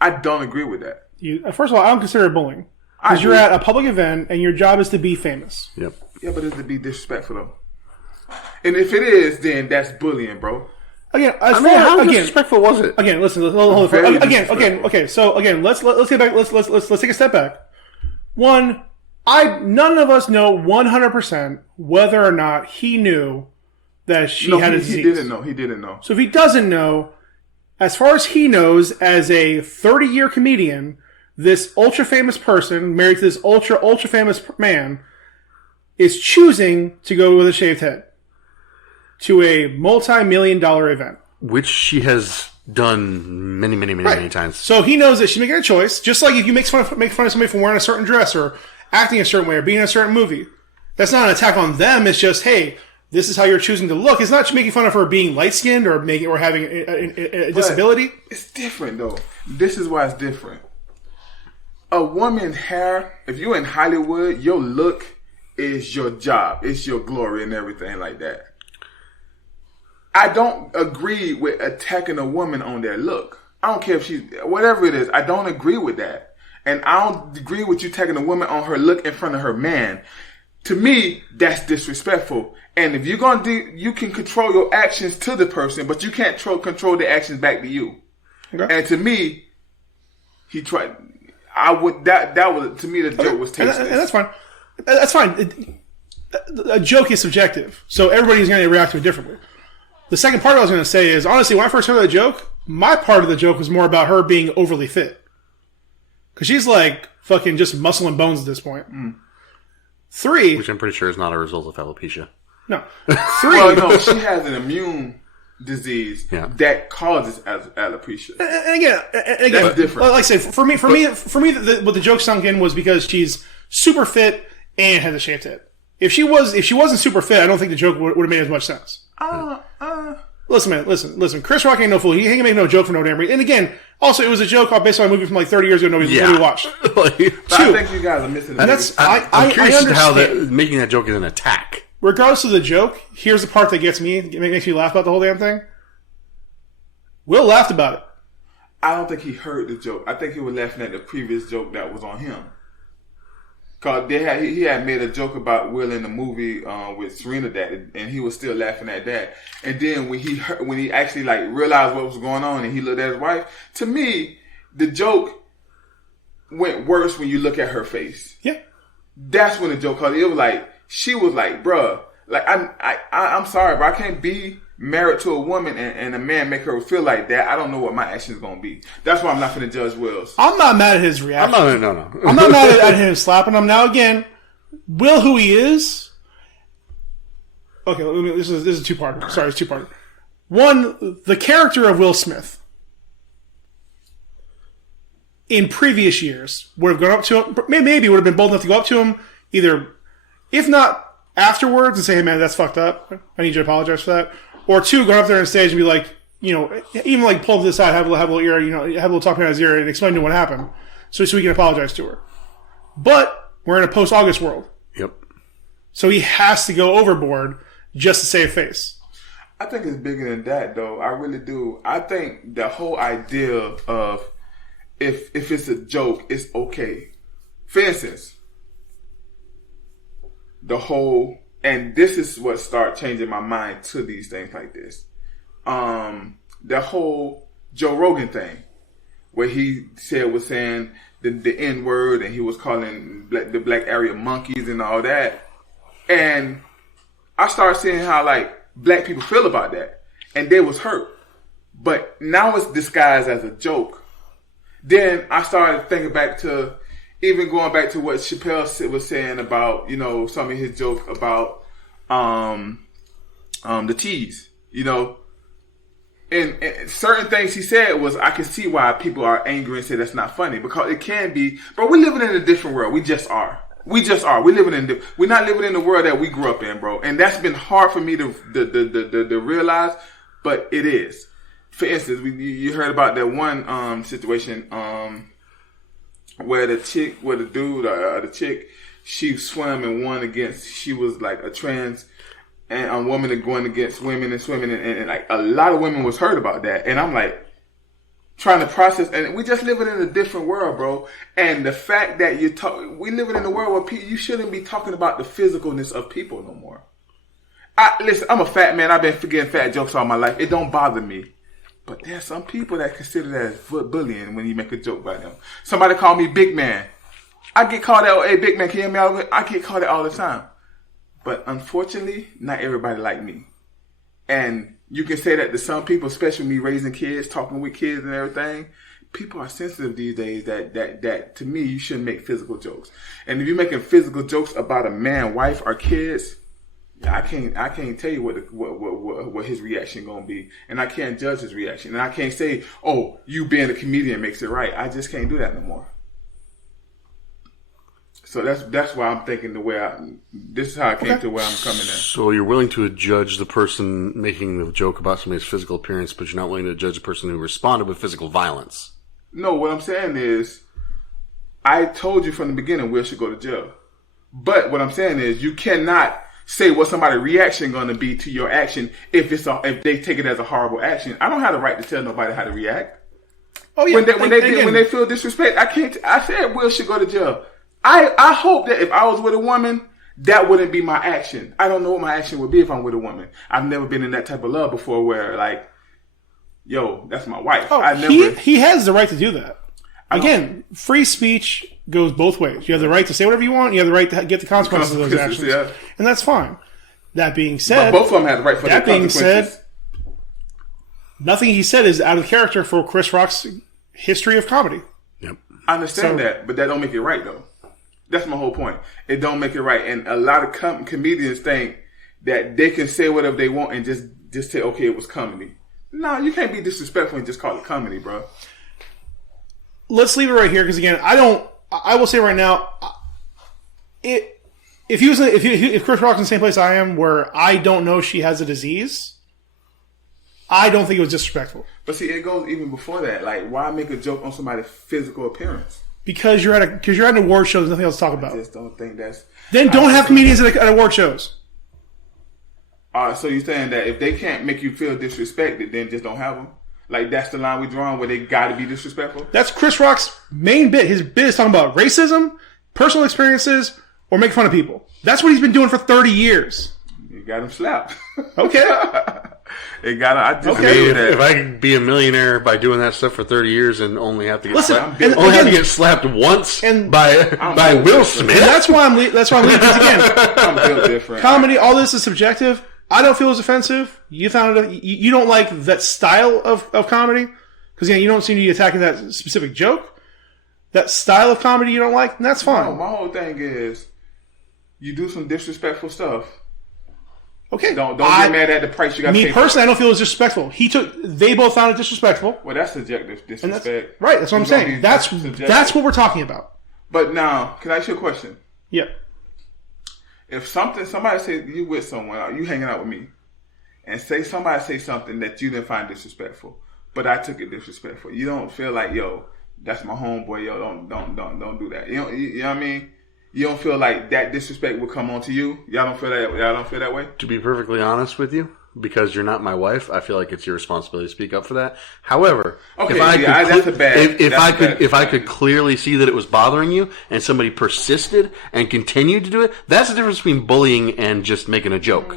I don't agree with that. First of all, I don't consider it bullying. Because you're at a public event and your job is to be famous. Yep. Yeah, but it'd be disrespectful though. And if it is, then that's bullying, bro. Again, How disrespectful was it? Again, listen. Hold Very on. Again. disrespectful. Okay. So again, let's get back. Let's take a step back. One, none of us know 100% whether or not he knew that she had a disease. He didn't know. He didn't know. So if he doesn't know, as far as he knows, as a 30-year comedian, this ultra famous person married to this ultra famous man is choosing to go with a shaved head to a multi-million-dollar event. Which she has done many times. So he knows that she's making a choice, just like if you make fun of somebody for wearing a certain dress or acting a certain way or being in a certain movie. That's not an attack on them. It's just, hey, this is how you're choosing to look. It's not making fun of her being light-skinned or having a disability. It's different, though. This is why it's different. A woman's hair, if you're in Hollywood, your look is your job. It's your glory and everything like that. I don't agree with attacking a woman on their look. I don't care if she's, whatever it is, I don't agree with that. And I don't agree with you attacking a woman on her look in front of her man. To me, that's disrespectful. And if you're going to do, you can control your actions to the person, but you can't control the actions back to you. Okay. And to me, he tried, that was, to me, the joke was tasteless. And that's fine. That's fine. A joke is subjective. So everybody's going to react to it differently. The second part I was going to say is, honestly, when I first heard that joke, my part of the joke was more about her being overly fit. Because she's like fucking just muscle and bones at this point. Mm. 3. Which I'm pretty sure is not a result of alopecia. No. 3. Well, no, she has an immune disease that causes alopecia. And again, that's different. Like I say, for me, what the joke sunk in was because she's super fit and has a shaved head. If she wasn't super fit, I don't think the joke would have made as much sense. Listen, man. Listen. Chris Rock ain't no fool. He ain't gonna make no joke for no damn reason. And again, also, it was a joke based on a movie from like 30 years ago. Nobody watched. But I think you guys are missing. And I'm curious to how making that joke is an attack. Regardless of the joke, here's the part that gets me, makes me laugh about the whole damn thing. Will laughed about it. I don't think he heard the joke. I think he was laughing at the previous joke that was on him. Cause he had made a joke about Will in the movie with Serena Daddy, and he was still laughing at that. And then when he actually like realized what was going on, and he looked at his wife, to me, the joke went worse when you look at her face. Yeah, that's when the joke. Cause it was like she was like, "Bruh, like I'm sorry, but I can't be married to a woman and a man make her feel like that. I don't know what my action's gonna be. That's why I'm not gonna judge Will's. I'm not mad at his reaction. No. I'm not mad at him slapping him. Now again, Will, who he is. Okay, this is a two-parter. Sorry, it's two-parter. One, the character of Will Smith in previous years would have gone up to him. Maybe would have been bold enough to go up to him, either, if not afterwards, and say, "Hey man, that's fucked up. I need you to apologize for that." Or 2, go up there on stage and be like, even like pull up to the side, have a little ear, have a little talk behind his ear and explain to him what happened, so we can apologize to her. But we're in a post-August world. Yep. So he has to go overboard just to save face. I think it's bigger than that, though. I really do. I think the whole idea of if it's a joke, it's okay. For instance, and this is what started changing my mind to these things like this. The whole Joe Rogan thing, where he was saying the N word, and he was calling the black area monkeys and all that. And I started seeing how like black people feel about that, and they was hurt. But now it's disguised as a joke. Then I started thinking back to, even going back to what Chappelle was saying about, some of his jokes about the tease, And certain things he said was, I can see why people are angry and say that's not funny, because it can be, but we're living in a different world. We just are. We're not living in the world that we grew up in, bro. And that's been hard for me to realize, but it is. For instance, you heard about that one situation where the chick, she swam and won against, she was like a trans and a woman going against women and swimming, and like a lot of women was hurt about that. And I'm like, trying to process, and we just living in a different world, bro. And the fact that we living in a world where you shouldn't be talking about the physicalness of people no more. Listen, I'm a fat man. I've been forgetting fat jokes all my life. It don't bother me. But there's some people that consider that as bullying when you make a joke about them. Somebody call me big man. I get called out, hey, big man, can you hear me out of it? I get called out all the time. But unfortunately, not everybody like me. And you can say that to some people, especially me raising kids, talking with kids and everything. People are sensitive these days that to me, you shouldn't make physical jokes. And if you're making physical jokes about a man, wife, or kids, I can't tell you what his reaction gonna be, and I can't judge his reaction, and I can't say, oh, you being a comedian makes it right. I just can't do that no more. So that's why I'm thinking this is how I came to where I'm coming at. So you're willing to judge the person making the joke about somebody's physical appearance, but you're not willing to judge the person who responded with physical violence. No, what I'm saying is, I told you from the beginning Will should go to jail. But what I'm saying is, you cannot say what somebody's reaction going to be to your action if they take it as a horrible action. I don't have the right to tell nobody how to react. Oh yeah, when they feel disrespect, I said Will should go to jail. I hope that if I was with a woman, that wouldn't be my action. I don't know what my action would be if I'm with a woman. I've never been in that type of love before where like, yo, that's my wife. He has the right to do that. Again, free speech goes both ways. You have the right to say whatever you want. You have the right to get the consequences of those actions. Yeah. And that's fine. That being said... But both of them have the right for that their being said, nothing he said is out of character for Chris Rock's history of comedy. Yep. I understand that, but that don't make it right, though. That's my whole point. It don't make it right. And a lot of comedians think that they can say whatever they want and just say, okay, it was comedy. No, you can't be disrespectful and just call it comedy, bro. Let's leave it right here because again, I will say right now, if Chris Rock's in the same place I am, where I don't know she has a disease, I don't think it was disrespectful. But see, it goes even before that. Like, why make a joke on somebody's physical appearance? Because you're at an award show. There's nothing else to talk about. I just don't think that's. Then don't have comedians at award shows. So you're saying that if they can't make you feel disrespected, then just don't have them? Like, that's the line we're drawing where they got to be disrespectful? That's Chris Rock's main bit. His bit is talking about racism, personal experiences, or make fun of people. That's what he's been doing for 30 years. You got him slapped. Okay. If I could be a millionaire by doing that stuff for 30 years and only have to get slapped once by Will Smith. And that's why I'm leaving this again. I'm built different. Comedy, all this is subjective. I don't feel it was offensive. You found it. You don't like that style of comedy because you don't seem to be attacking that specific joke. That style of comedy you don't like, and that's fine. No, my whole thing is you do some disrespectful stuff. Okay, don't get mad at the price you got to pay. Me personally, I don't feel it was disrespectful. They both found it disrespectful. Well, that's subjective disrespect. Right, that's what I'm saying. That's what we're talking about. But now, can I ask you a question? Yeah. If somebody says you with someone, or you hanging out with me, and somebody say something that you didn't find disrespectful, but I took it disrespectful, you don't feel like, yo, that's my homeboy, yo, don't do that. You know what I mean? You don't feel like that disrespect will come on to you? Y'all don't feel that way? To be perfectly honest with you, because you're not my wife, I feel like it's your responsibility to speak up for that. However, if I could clearly see that it was bothering you and somebody persisted and continued to do it, that's the difference between bullying and just making a joke.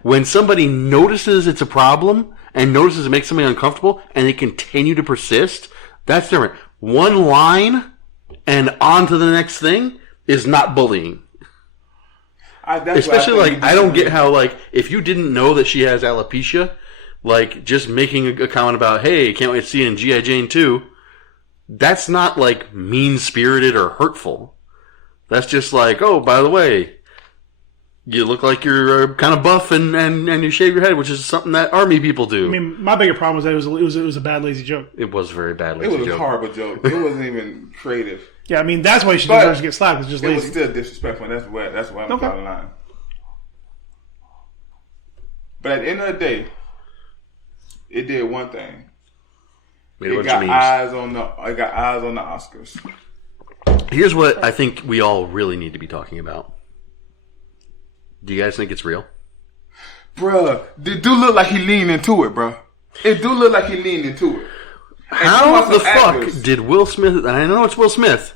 When somebody notices it's a problem and notices it makes somebody uncomfortable and they continue to persist, that's different. One line and on to the next thing is not bullying. Especially, like, I don't get how, like, if you didn't know that she has alopecia, like, just making a comment about, hey, can't wait to see you in G.I. Jane 2, that's not, like, mean-spirited or hurtful. That's just like, oh, by the way, you look like you're kind of buff and you shave your head, which is something that army people do. I mean, my bigger problem was that it was a bad, lazy joke. It was a very bad, lazy joke. It was a horrible joke. It wasn't even creative. Yeah, I mean, that's why she deserves to get slapped. It's just lazy. It was still disrespectful. That's why I'm drawing the line. But at the end of the day, it did one thing. It got eyes on the Oscars. Here's what I think we all really need to be talking about. Do you guys think it's real? Bruh, it do look like he leaned into it, bruh. It do look like he leaned into it. How the some fuck actors. did Will Smith, and I know it's Will Smith,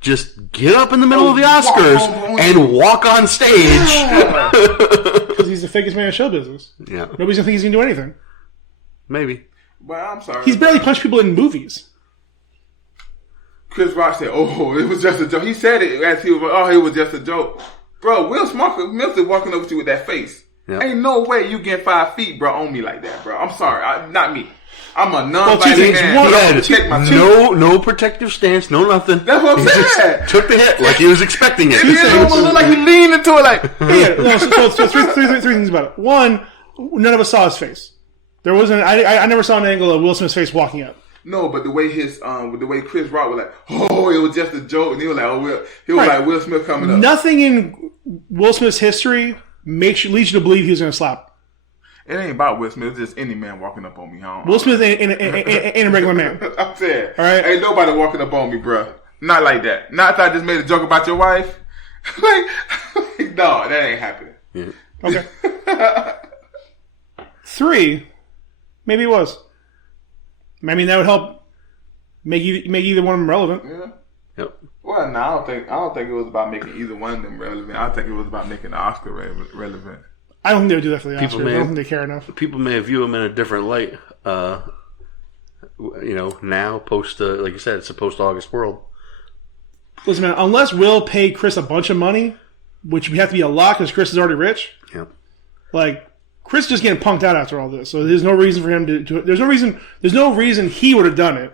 just get up in the middle of the Oscars and walk on stage? Because he's the fakest man in show business. Yeah, Nobody's gonna think he's gonna do anything. maybe. Well, I'm sorry. He's barely punched people in movies. Chris Rock said, "Oh, it was just a joke." He said it as he was, "Oh, it was just a joke." Bro, Will Smith is walking over to you with that face. Yep. Ain't no way you get 5 feet, bro, on me like that, bro. I'm sorry, not me. I'm a two non-violent things. man. One, He He don't had protect my no protective stance, no nothing. That's what I'm He just saying. took the hit like he was expecting it. It almost looked like he leaned into it, like. Yeah, no, so three things about it. One, none of us saw his face. There wasn't. I never saw an angle of Will Smith's face walking up. No, but the way the way Chris Rock was like, "Oh, it was just a joke," and he was like, "Oh, he was Right. like Will Smith coming up." Nothing in Will Smith's history leads you to believe he was going to slap. It ain't about Will Smith. It's just any man walking up on me. Will Smith ain't a regular man. I'm saying, All right. ain't nobody walking up on me, bro. Not like that. Not if I just made a joke about your wife. like, no, that ain't happening. Yeah. Okay. 3, maybe it was. I mean, that would help make either one of them relevant. Yeah. Yep. Well, no, I don't think it was about making either one of them relevant. I think it was about making the Oscar relevant. I don't think they would do that for the People Oscars. may- I don't think they care enough. People may view him in a different light. Now post, like you said, it's a post-August world. Listen, man, unless Will paid Chris a bunch of money, which would have to be a lot because Chris is already rich, Yep. like, Chris is just getting punked out after all this. So there's no reason for him to there's no reason he would have done it.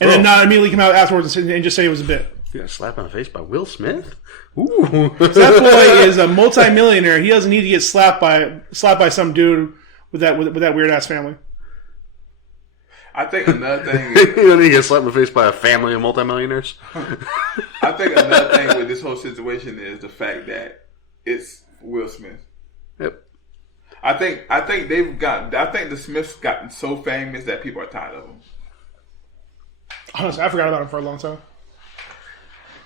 And then not immediately come out afterwards and just say it was a bit. You got slapped on the face by Will Smith? Ooh. That boy is a multi-millionaire. He doesn't need to get slapped by some dude with that weird ass family. I think another thing. You don't need to get slapped in the face by a family of multimillionaires? I think another thing with this whole situation is the fact that it's Will Smith. Yep. I think the Smiths gotten so famous that people are tired of them. Honestly, I forgot about him for a long time.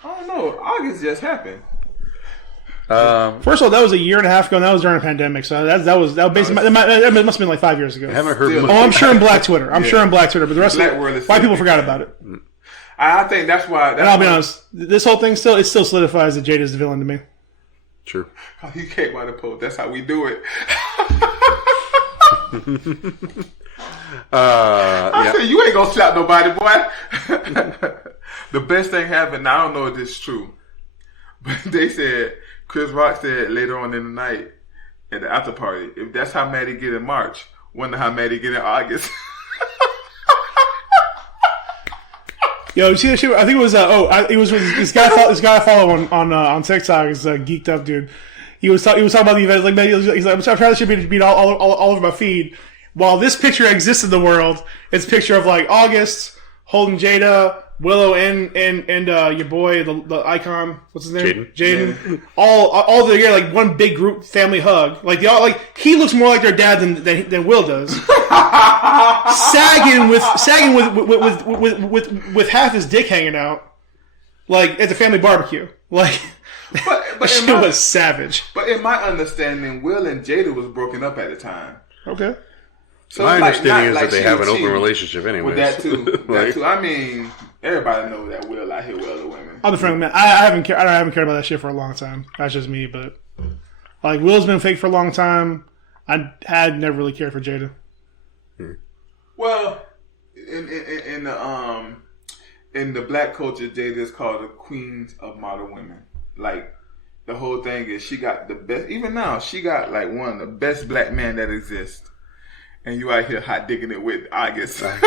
I don't know. August just happened. First of all, that was a year and a half ago, and that was during a pandemic. So that basically that must have been like 5 years ago. I haven't heard Still- much. Oh, I'm sure in Black Twitter. I'm sure in Black Twitter, but the rest Black of world it, is white people still- forgot about it. I think that's why. And I'll be honest, this whole thing still solidifies that Jada's the villain to me. True. You can't write a post. That's how we do it. I Yeah. said, you ain't gonna slap nobody, boy. The best thing happened. I don't know if this is true, but they said Chris Rock said later on in the night at the after party, if that's how mad he get in March, wonder how mad he get in August. Yo, you see that shit? I think it was. It was this guy. This guy I follow on TikTok is a geeked up dude. He was talking about the event. Like, man, he's like, I'm trying to shit beat all over my feed. While this picture exists in the world, it's a picture of like August holding Jada, Willow, and your boy, the icon. What's his name? Jaden. All together, like one big group family hug. Like they all like he looks more like their dad than Will does. sagging with half his dick hanging out, like at the family barbecue. Like But that shit was savage. But in my understanding, Will and Jada was broken up at the time. Okay. So My it's like, understanding not is that like they she have was an open cheating relationship anyways. with that too. Like, That too. I mean, everybody knows that Will out here with other women. I'll be frank, man. I haven't cared about that shit for a long time. That's just me, but like Will's been fake for a long time. I had never really cared for Jada. Well, in the black culture, Jada is called the queen of modern women. Like the whole thing is she got the best. Even now, she got like one of the best black men that exists. And you out here hot digging it with August. Like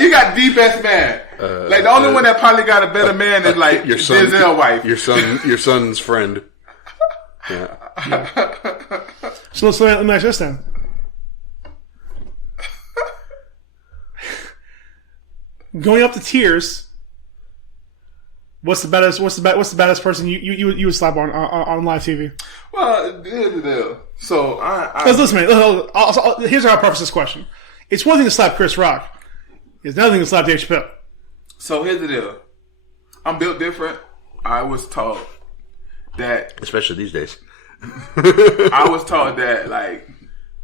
you got the best man. Like the only one that probably got a better man is like your son, Denzel's wife. your son's friend. Yeah. So let me ask this then. Going up the tiers, what's the baddest person you would slap on live TV? Well, here's the deal. So Listen, man. Here's how I preface this question. It's one thing to slap Chris Rock. It's another thing to slap Dave Chappelle. So here's the deal. I'm built different. I was taught that Especially these days. like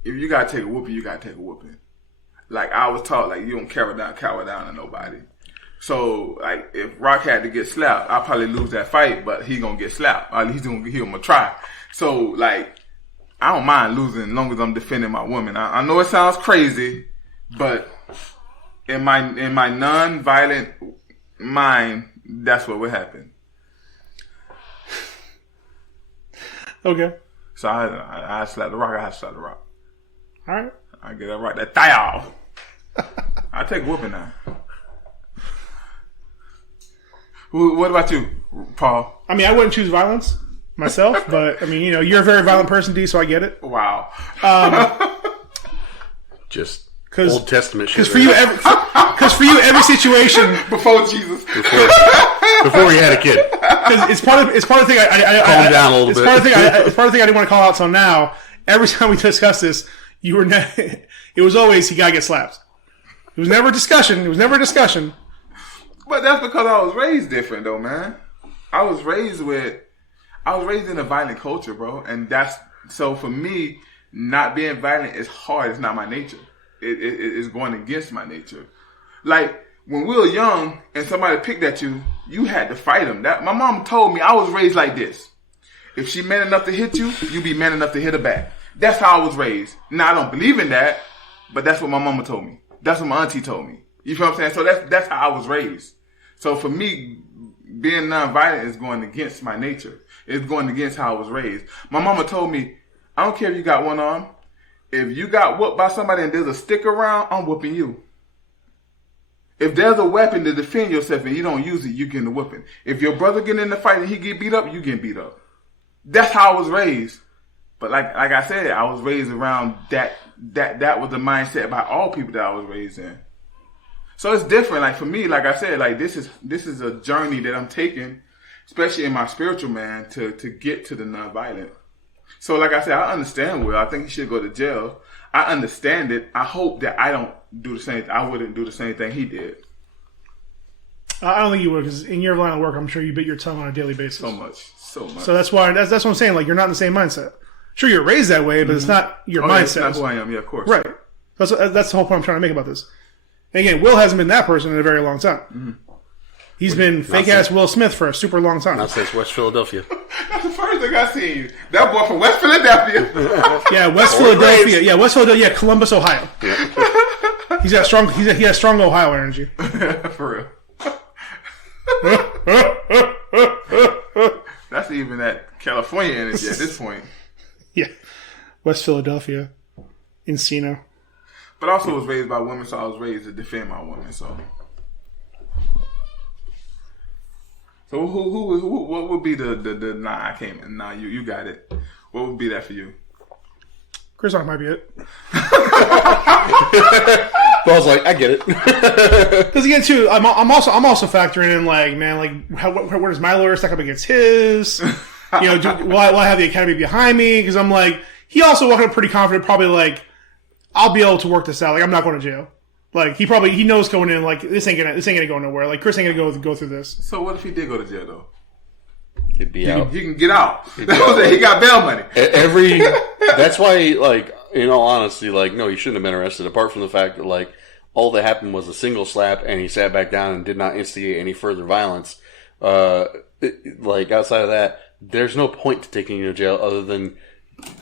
if you gotta take a whooping, you gotta take a whooping. like I was taught, like you don't cower down to nobody. So like if Rock had to get slapped, I'll probably lose that fight, but he gonna get slapped. Or he's gonna try. So like I don't mind losing as long as I'm defending my woman. I know it sounds crazy, but in my non-violent mind, that's what would happen. Okay. So I slap the Rock. I slap the Rock. All right. I get that right. That thigh off. I take whooping now. What about you, Paul? I mean, I wouldn't choose violence myself, but I mean, you know, you're a very violent person, D, so I get it. Wow. Just Old Testament shit. Because for you, every situation Before Jesus. before he had a kid. Because it's part of the thing. Calm down a little bit. It's part of the thing I didn't want to call out till now. Every time we discuss this, it was always he gotta get slapped. It was never a discussion. But that's because I was raised different, though, man. I was raised in a violent culture, bro, and so for me, not being violent is hard. It's not my nature. It's going against my nature. Like when we were young and somebody picked at you, you had to fight them. My mom told me I was raised like this. If she man enough to hit you, you be man enough to hit her back. That's how I was raised. Now I don't believe in that, but that's what my mama told me. That's what my auntie told me. You feel what I'm saying? So that's how I was raised. So for me, being nonviolent is going against my nature. It's going against how I was raised. My mama told me, I don't care if you got one arm. If you got whooped by somebody and there's a stick around, I'm whooping you. If there's a weapon to defend yourself and you don't use it, you getting the whooping. If your brother get in the fight and he get beat up, you getting beat up. That's how I was raised. But like I said, I was raised around that was the mindset by all people that I was raised in. So it's different. Like for me, like I said, like this is a journey that I'm taking, especially in my spiritual man, to get to the nonviolent. So like I said, I understand Will. I think he should go to jail. I understand it. I hope that I don't do the same. I wouldn't do the same thing he did. I don't think you would, because in your line of work, I'm sure you bit your tongue on a daily basis. So much. So that's why that's what I'm saying. Like you're not in the same mindset. Sure, you're raised that way, but it's not your mindset. That's not who I am. Yeah, of course. Right. That's the whole point I'm trying to make about this. And again, Will hasn't been that person in a very long time. Mm-hmm. He's been fake-ass Will Smith for a super long time. Not since West Philadelphia. That's the first thing I seen. That boy from West Philadelphia. Yeah, West Philadelphia. Yeah, West Philadelphia. Yeah, Columbus, Ohio. Yeah. He has strong Ohio energy. For real. That's even that California energy at this point. Yeah. West Philadelphia. Encino. But I also was raised by women, so I was raised to defend my women. So who what would be the nah? I can't. Nah, you got it. What would be that for you? Chris Rock might be it. But I was like, I get it. Because again, too, I'm also factoring in like, man, like where does my lawyer stack up against his? You know, will I have the Academy behind me? Because I'm like, he also walked up pretty confident, probably like, I'll be able to work this out. Like, I'm not going to jail. Like, he knows going in, like, this ain't gonna go nowhere. Like, Chris ain't gonna go through this. So what if he did go to jail though? He'd be out. He can get out. He got bail money. That's why, like, in all honesty, like, no, he shouldn't have been arrested. Apart from the fact that, like, all that happened was a single slap, and he sat back down and did not instigate any further violence. Like, outside of that, there's no point to taking him to jail other than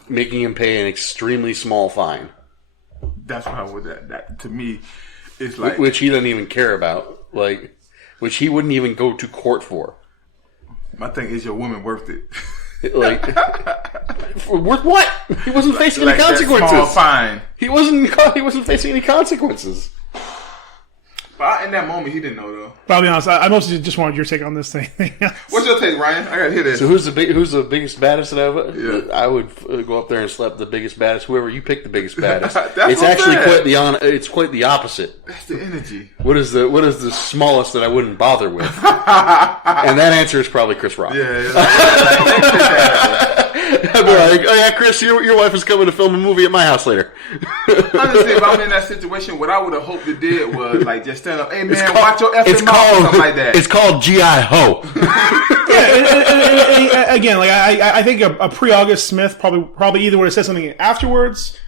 making him pay an extremely small fine. That's why that to me, it's like, which he doesn't even care about, like, which he wouldn't even go to court for. My thing is, your woman worth it? Like, worth what? He wasn't facing any consequences. Small fine. He wasn't facing any consequences. But in that moment, he didn't know though. But I'll be honest, I mostly just wanted your take on this thing. What's your take, Ryan? I gotta hear this. So who's the biggest baddest that I would go up there and slap the biggest baddest, whoever you pick the biggest baddest. It's actually quite the opposite. That's the energy. What is the smallest that I wouldn't bother with? And that answer is probably Chris Rock. Yeah. I'd be like, oh yeah, Chris, your wife is coming to film a movie at my house later. Honestly, if I'm in that situation, what I would have hoped it did was like just stand up, hey man, watch your effing mouth or something like that. It's called G.I. Ho. Again, like I think a pre-August Smith probably either would have said something afterwards,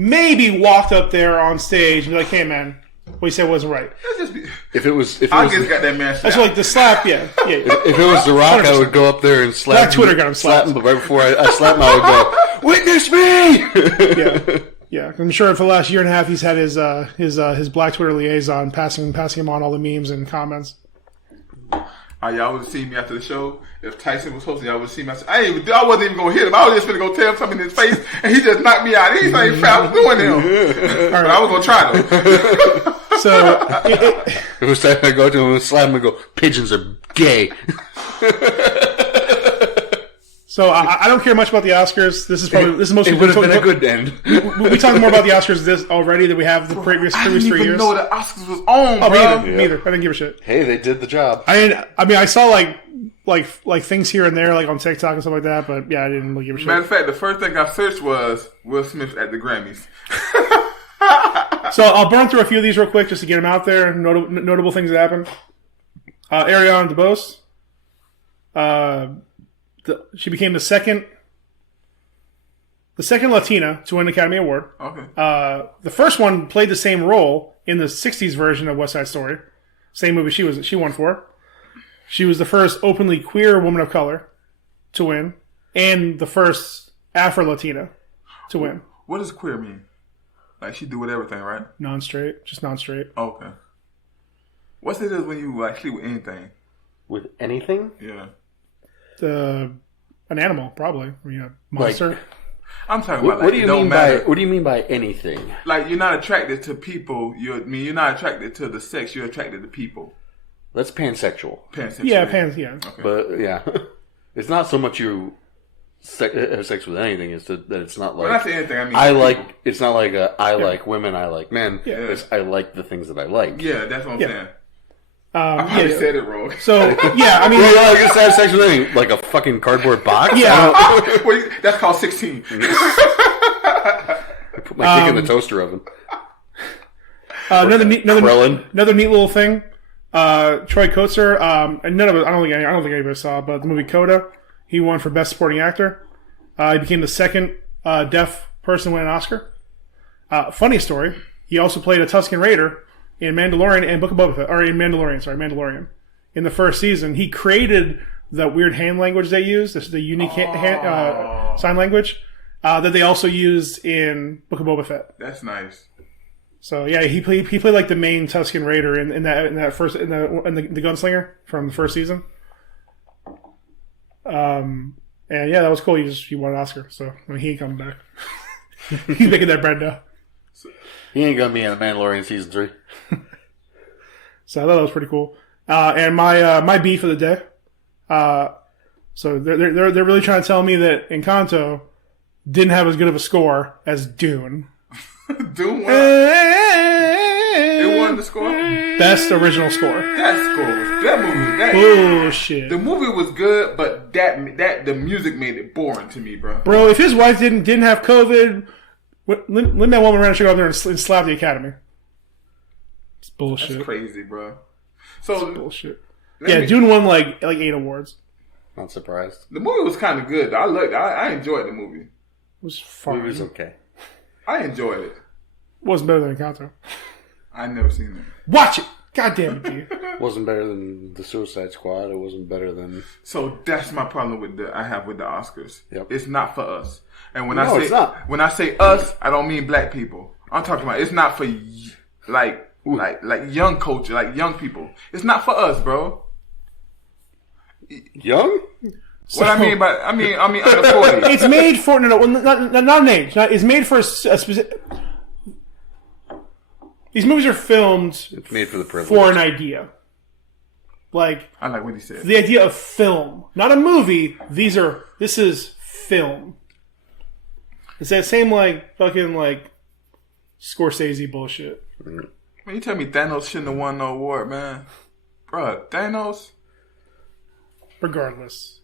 maybe walked up there on stage and be like, "Hey, man, what you said wasn't right." Let's just be. If it was I just got that man. That's like the slap, yeah. if it was The Rock, I would go up there and slap Black Twitter got him slapped. him, but right before I slap him, I would go, "Witness me!" Yeah. I'm sure for the last year and a half, he's had his Black Twitter liaison passing him on all the memes and comments. Y'all would have seen me after the show. If Tyson was hosting, y'all would have seen me. I wasn't even gonna hit him. I was just gonna go tell him something in his face, and he just knocked me out. He ain't fair. I was doing him, but I was gonna try though. So It was time to go to him and slap him and go, "Pigeons are gay." So I don't care much about the Oscars. This is mostly. It would have been a good end. We talked more about the Oscars this already than we have the previous I 3 didn't years. even know the Oscars was on, Oh, bro. me either. I didn't give a shit. Hey, they did the job. I mean, I saw like things here and there, like on TikTok and stuff like that. But yeah, I didn't really give a shit. Matter of fact, the first thing I searched was Will Smith at the Grammys. So I'll burn through a few of these real quick just to get them out there. Notable things that happened. Ariana DeBose. She became the second Latina to win an Academy Award. Okay. The first one played the same role in the '60s version of West Side Story. Same movie she won for. She was the first openly queer woman of color to win, and the first Afro-Latina to win. What does queer mean? Like she do with everything, right? Non-straight, just non-straight. Okay. What's it is when you like sleep with anything? With anything? Yeah. An animal, probably. I mean, a monster. I'm talking about like What do you it don't mean matter. by? What do you mean by anything? Like you're not attracted to people. You're not attracted to the sex. You're attracted to people. That's pansexual. Pansexual. Yeah, yeah. Okay. But yeah, it's not so much you have sex with anything. It's that it's not like when I say anything, I mean people. It's not like I like women. I like men. Yeah. It's I like the things that I like. Yeah, that's what I'm saying. I Yeah. probably said it wrong. So yeah, I mean, Well, I guess I have sex with anything, like a fucking cardboard box. yeah. Wait, that's called 16. I put my dick in the toaster oven. Another neat Krillin. little thing. Troy Kotsur. And none of it. I don't think anybody saw, but the movie Coda. He won for Best Supporting Actor. He became the second deaf person to win an Oscar. Funny story. He also played a Tusken Raider in Mandalorian and Book of Boba Fett, or in Mandalorian. In the first season, he created the weird hand language they use, the unique sign language that they also used in Book of Boba Fett. That's nice. So yeah, he played like the main Tusken Raider in the gunslinger from the first season. And yeah, that was cool. He won an Oscar, so I mean, he ain't coming back. He's making that bread now. He ain't gonna be in the Mandalorian season 3. So I thought that was pretty cool. And my beef of the day. So they're really trying to tell me that Encanto didn't have as good of a score as Dune. Dune won. It won the score. Best original score. That movie. Bullshit. The movie was good, but the music made it boring to me, bro. Bro, if his wife didn't have COVID, Lin-Manuel Miranda should go out there and slap the Academy. It's bullshit. That's crazy, bro. So Bullshit. Yeah, Dune won like 8 awards. Not surprised. the movie was kind of good. I enjoyed the movie. It was fun. It was okay. I enjoyed it. Wasn't better than Encanto. I never seen it. Watch it! God damn it, dude. Wasn't better than the Suicide Squad. It wasn't better than. So that's my problem with the Oscars. Yep. It's not for us. And when No, it's not. when I say us, I don't mean black people. I'm talking about it's not for like young culture, like young people. It's not for us, bro. Young? What I mean under 40. It's made for not an age. It's made for a specific. These movies are filmed It's made for the privileged. for an idea. Like I like what he said. the idea of film, not a movie. This is film. It's that same fucking Scorsese bullshit. Man, you tell me Thanos shouldn't have won no award, man. Bruh, Thanos. Regardless,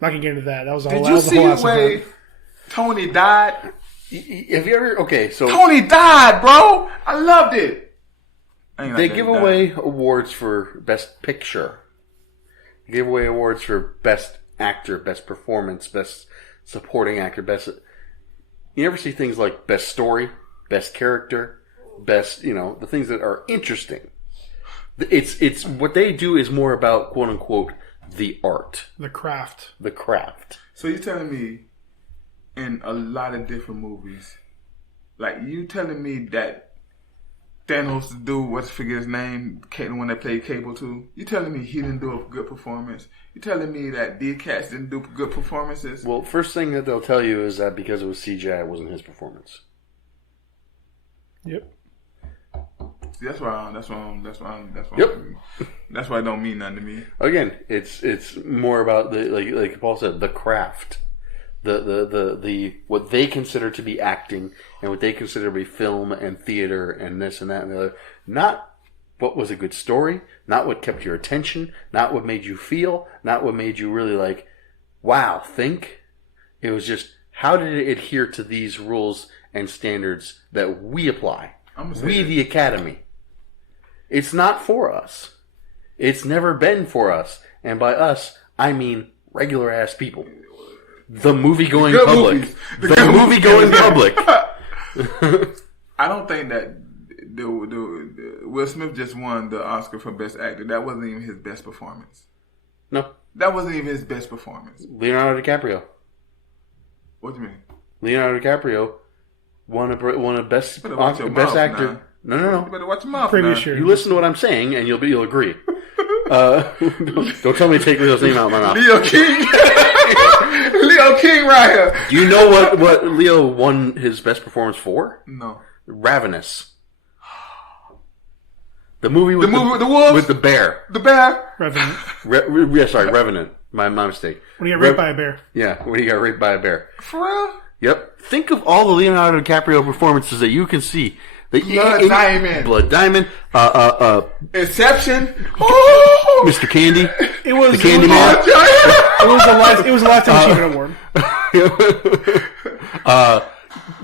I'm not gonna get into that. That was a Did whole. you that was a see whole the ass way event. Tony died? Have you ever? Okay, so Tony died, bro. I loved it. I ain't like they that give he died. away awards for Best Picture. They give away awards for Best Actor, Best Performance, Best Supporting Actor, Best. You never see things like best story, best character, best, the things that are interesting. It's what they do is more about quote unquote the art, The craft. the craft. So you're telling me in a lot of different movies, like you telling me that Thanos the dude, what's forget his name, the one that played Cable too. You telling me he didn't do a good performance? You telling me that these cats didn't do good performances? Well, first thing that they'll tell you is that because it was CGI, it wasn't his performance. Yep. See, that's why Yep. That's why it don't mean nothing to me. Again, it's more about the like Paul said, the craft, the what they consider to be acting and what they consider to be film and theater and this and that and the other. Not what was a good story, not what kept your attention, not what made you feel, not what made you really like, wow, think. It was just how did it adhere to these rules and standards that we apply. We, the Academy. It's not for us. It's never been for us. And by us, I mean regular ass people. The movie-going Good public. movies. The movie-going public. I don't think that the Will Smith just won the Oscar for Best Actor. That wasn't even his best performance. No. That wasn't even his best performance. Leonardo DiCaprio. What do you mean? Leonardo DiCaprio won a best better watch your best mouth actor. now. No. You better watch your mouth Previous now. year. You listen to what I'm saying, and you'll agree. Don't tell me to take Leo's name out of my mouth. Leo King. Leo King right here. Do you know what Leo won his best performance for? No. Ravenous. The movie with the wolves? with the bear. The bear. Revenant. Revenant. My mistake. When you get raped by a bear. Yeah, when he got raped by a bear. For real? Yep. Think of all the Leonardo DiCaprio performances that you can see. Blood Diamond. Blood Diamond. Inception. Oh! Mr. Candy. It was The Candyman. It was a lifetime achievement award.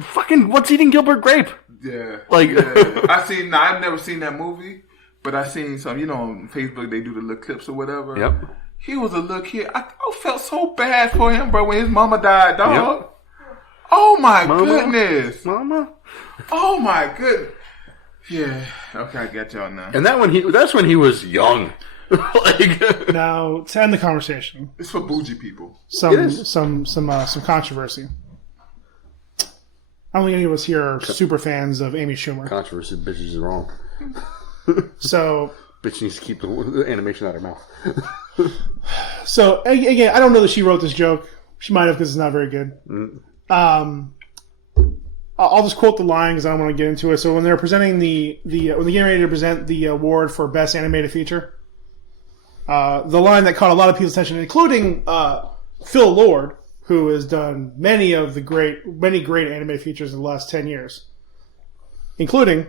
Fucking what's eating Gilbert Grape? Yeah. Like- yeah. I've never seen that movie, but I seen some, on Facebook they do the little clips or whatever. Yep. He was a little kid. I felt so bad for him, bro, when his mama died, dog. Yep. Oh my Mama? goodness. Mama. Oh my goodness. Yeah. Okay, I got y'all now. And that's when he was young. Like Now, to end the conversation, It's for bougie people. some controversy. I don't think any of us here are super fans of Amy Schumer. controversy, bitches is wrong. So, Bitch needs to keep the animation out of her mouth. again, I don't know that she wrote this joke. She might have because it's not very good. I'll just quote the line because I don't want to get into it. So when they're presenting when they're getting ready to present the award for Best Animated Feature, the line that caught a lot of people's attention, including Phil Lord, who has done many great animated features in the last 10 years, including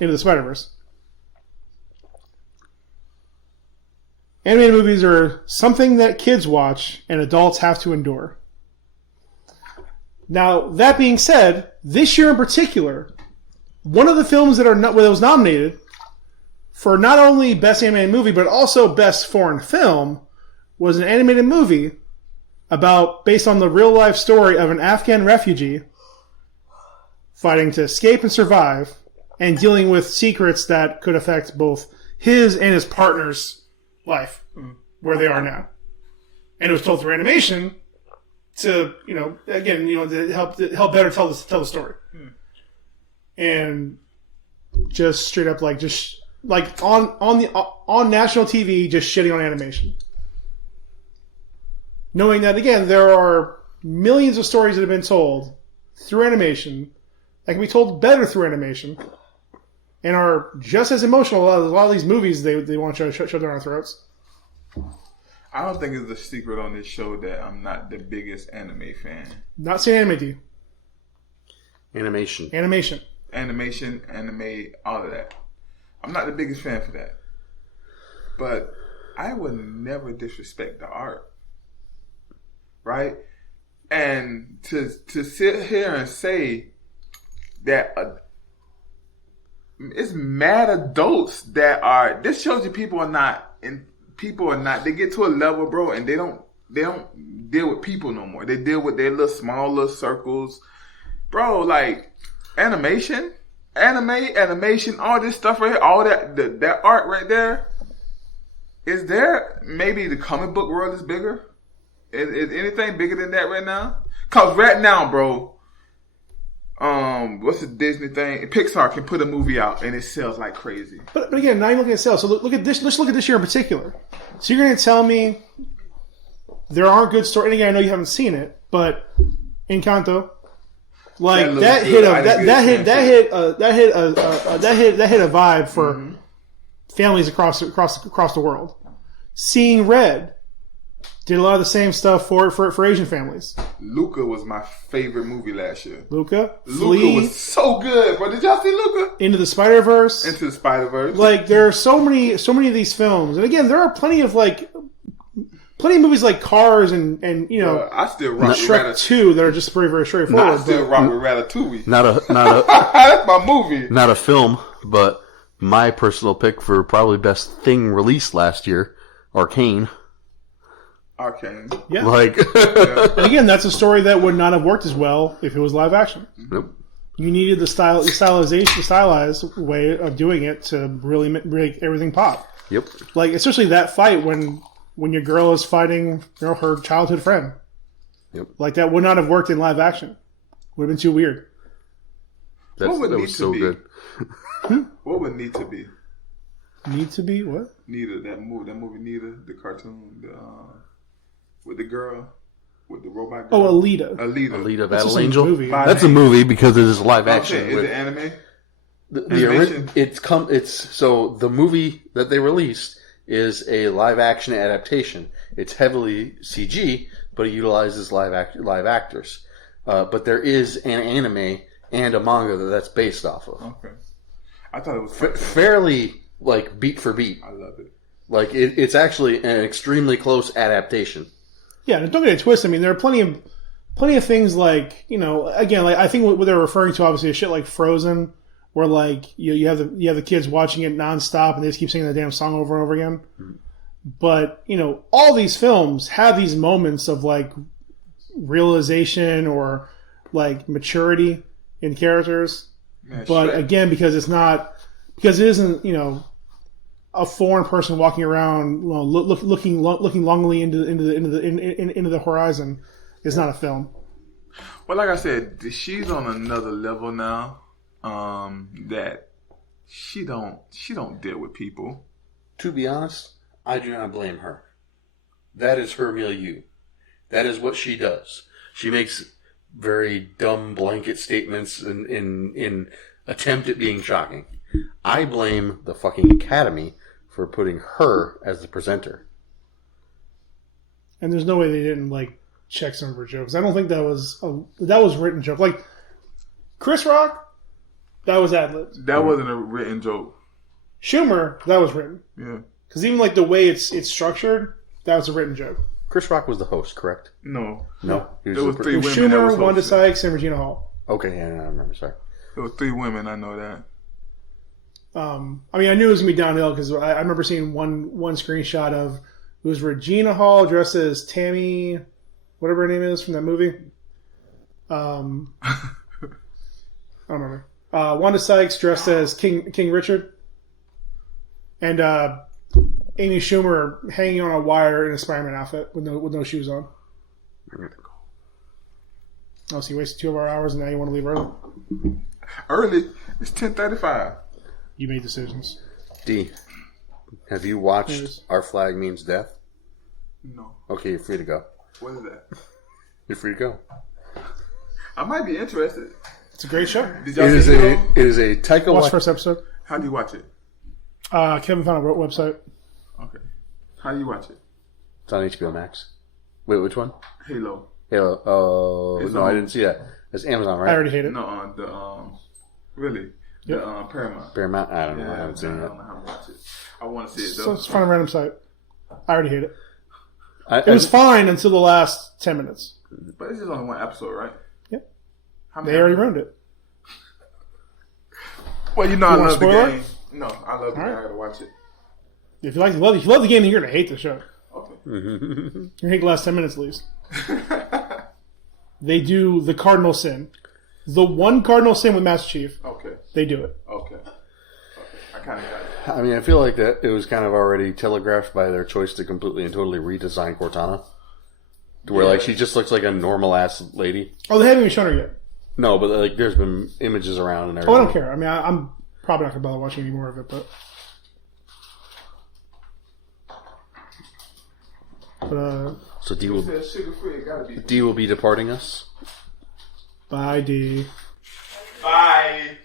Into the Spider-Verse. Animated movies are something that kids watch and adults have to endure. Now, that being said, this year in particular, one of the films that was nominated for not only Best Animated Movie, but also Best Foreign Film was an animated movie based on the real-life story of an Afghan refugee fighting to escape and survive and dealing with secrets that could affect both his and his partner's life, where they are now. And it was told through animation to, to help better tell the story. And just straight up on national TV, just shitting on animation. Knowing that, again, there are millions of stories that have been told through animation that can be told better through animation and are just as emotional as a lot of these movies they want to shove down our throats. I don't think it's a secret on this show that I'm not the biggest anime fan. Not saying anime, D. Animation. Animation. Animation, anime, all of that. I'm not the biggest fan for that. But I would never disrespect the art. Right? And to sit here and say that it's mad adults that are, this shows you people are not, they get to a level, bro, and they don't deal with people no more. They deal with their small little circles bro, like animation, all this stuff right here, all that art right there. Is there maybe the comic book world is bigger? Is anything bigger than that right now? Cause right now, bro, what's the Disney thing? Pixar can put a movie out and it sells like crazy. But again, not even looking at sales. So look at this. Let's look at this year in particular. So you're going to tell me there aren't good stories. And again, I know you haven't seen it, but Encanto, like that hit a vibe for families across the world. Seeing Red did a lot of the same stuff for Asian families. Luca was my favorite movie last year. Luca was so good, bro. Did y'all see Luca? Into the Spider-Verse. Into the Spider-Verse. Like there are so many of these films, and again, there are plenty of movies like Cars and you know, I still rock Shrek with 2 that are just very, very straightforward. I still rock with Ratatouille. Not a That's my movie. not a film, but my personal pick for probably best thing released last year, Arcane. Arcane. Yeah. Like, And again, that's a story that would not have worked as well if it was live action. nope. You needed the stylized way of doing it to really make everything pop. Yep. Like especially that fight when your girl is fighting, you know, her childhood friend. Yep. Like that would not have worked in live action. Would have been too weird. That would need was to so be? good. What would need to be? Need to be what? Nita, that movie Nita, the cartoon, with the girl, with the robot girl. Oh, Alita. Alita That's Battle just a Angel. movie. That's a movie because it is live action. Okay, is it anime? So the movie that they released is a live action adaptation. It's heavily CG, but it utilizes live actors. But there is an anime and a manga that's based off of. Okay. I thought it was Fairly like beat for beat. I love it. Like it's actually an extremely close adaptation. Yeah, and don't get it twisted. I mean, there are plenty of things like, you know, again, like I think what they're referring to obviously is shit like Frozen, where like you have the kids watching it nonstop and they just keep singing the damn song over and over again. Mm-hmm. But you know, all these films have these moments of like realization or like maturity in characters. Man, but Shrek. again, because it isn't, you know, a foreign person walking around, you know, looking longingly into the horizon is not a film. Well, like I said, she's on another level now. That she don't deal with people. To be honest, I do not blame her. That is her milieu. That is what she does. She makes very dumb blanket statements in attempt at being shocking. I blame the fucking Academy for putting her as the presenter. And there's no way they didn't like check some of her jokes. I don't think that was written joke. Like Chris Rock, that was ad-libbed. That wasn't a written joke. Schumer, that was written. Yeah. Because even like the way it's structured, that was a written joke. Chris Rock was the host, correct? No. No. He There was the three women. that Schumer, was Wanda hosting. Sykes, and Regina Hall. Okay, yeah, I remember. Sorry. There was 3 women. I know that. I mean, I knew it was gonna be downhill because I remember seeing one screenshot of it was Regina Hall dressed as Tammy, whatever her name is from that movie. I don't remember. Wanda Sykes dressed as King Richard, and Amy Schumer hanging on a wire in a Spider-Man outfit with no shoes on. Oh, so you wasted 2 of our hours and now you want to leave early? Early. It's 10:35. You made decisions. D, have you watched Yes. Our Flag Means Death? No. Okay, you're free to go. What is that? You're free to go. I might be interested. It's a great show. Did It y'all is see it? it is a Taika Watch the Waititi. first episode. How do you watch it? Kevin found a website. Okay. How do you watch it? It's on HBO Max. Wait, which one? Halo. Halo. Oh It's no, on- I didn't see that. It's Amazon, I right? already hate it. No, on the really Yep. the Paramount. Paramount. I don't know. I Yeah, haven't seen I it. don't know how to watch it. I want to see it So though. it's find a random site. I already hate it. It It was fine until the last 10 minutes. But it's just only 1 episode, right? Yep. How They already ruined it. Well, you know You I want a love the spoiler? game. No, I love the game. Alright. I gotta watch it. If you love the game, then you're gonna hate the show. Okay. You're gonna hate the last 10 minutes at least. They do the cardinal sin. The one cardinal sin with Master Chief, Okay. they do it. Okay. I kind of got it. I mean, I feel like that it was kind of already telegraphed by their choice to completely and totally redesign Cortana. To where, like, she just looks like a normal-ass lady. Oh, they haven't even shown her yet. No, but, like, there's been images around and Oh, everything. I don't care. I mean, I'm probably not going to bother watching any more of it, but... So It says sugar-free. It gotta be. D will be departing us. Bye, D. Bye.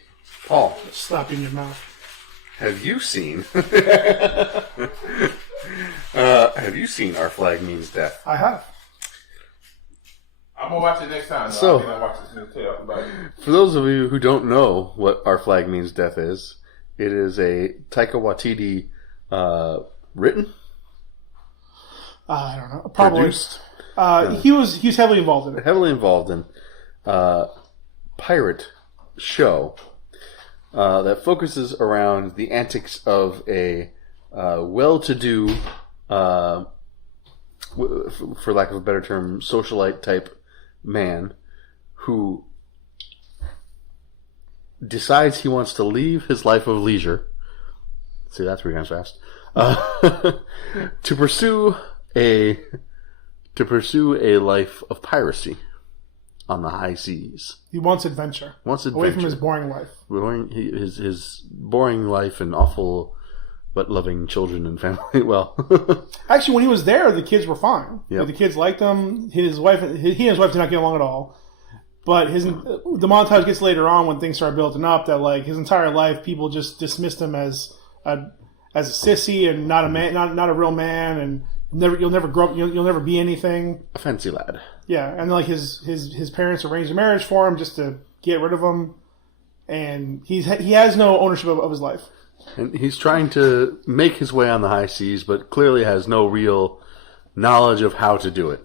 Paul, Slap you in your mouth. have you seen... have you seen Our Flag Means Death? I have. I'm gonna watch it next time. So- I'm gonna watch this new tale about it. For those of you who don't know what Our Flag Means Death is, it is a Taika Waititi written, I don't know. Probably. produced, He was heavily involved in it. heavily involved in pirate show that focuses around the antics of a well-to-do, for lack of a better term, socialite type man who decides he wants to leave his life of leisure. See, that's 3 times fast. To pursue a life of piracy on the high seas. He wants adventure. Wants Away from his adventure. boring life. His boring life and awful but loving children and family. Well, Actually, when he was there, the kids were fine. Yep. Like, the kids liked him. He and his wife did not get along at all. But the montage gets later on when things start building up that, like, his entire life people just dismissed him as a sissy and not a man, not a real man, and you'll never grow up, you'll never be anything. a fancy lad. Yeah, and like his parents arranged a marriage for him just to get rid of him, and he has no ownership of his life. And he's trying to make his way on the high seas, but clearly has no real knowledge of how to do it.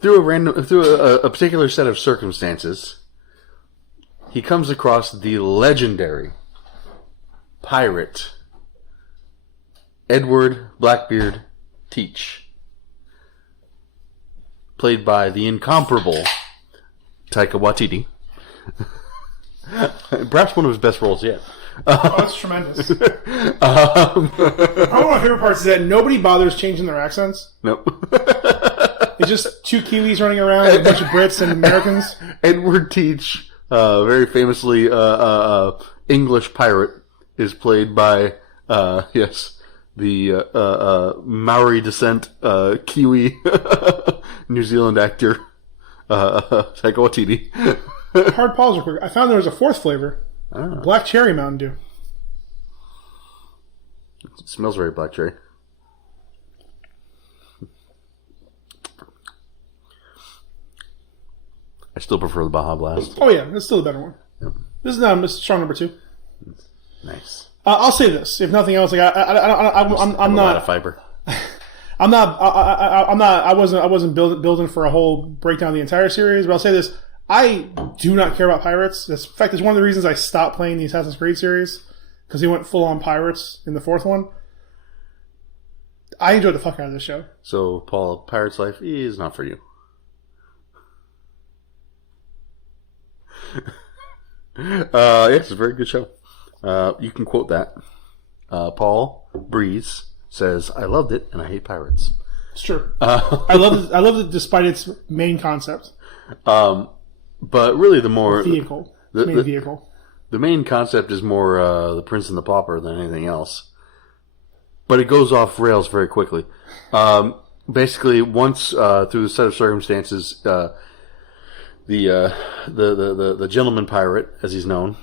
Through a particular set of circumstances, he comes across the legendary pirate Edward Blackbeard Teach, played by the incomparable Taika Waititi. Perhaps one of his best roles yet. Oh, that's tremendous. One of my favorite parts is that nobody bothers changing their accents. Nope. It's just 2 Kiwis running around with a bunch of Brits and Americans. Edward Teach, very famously English pirate, is played by the Maori descent Kiwi New Zealand actor Taika Waititi. Hard pause real quick. I found there was a 4th flavor. Black Cherry Mountain Dew. It smells very black cherry. I still prefer the Baja Blast. Oh yeah, that's still a better one. Yep. This is strong number 2. Nice. I'll say this, if nothing else, like I'm A lot of not, fiber. I wasn't building for a whole breakdown of the entire series, but I'll say this: I do not care about pirates. In fact, it's one of the reasons I stopped playing the Assassin's Creed series because they went full on pirates in the 4th one. I enjoyed the fuck out of this show. So, Paul, a pirate's life is not for you. It's a very good show. You can quote that. Paul Breeze says, "I loved it, and I hate pirates." It's true. I love it despite its main concept. But really, the more Vehicle. the- Main the- vehicle. the main concept is more the Prince and the Pauper than anything else. But it goes off rails very quickly. Basically, once through the set of circumstances, the gentleman pirate, as he's known,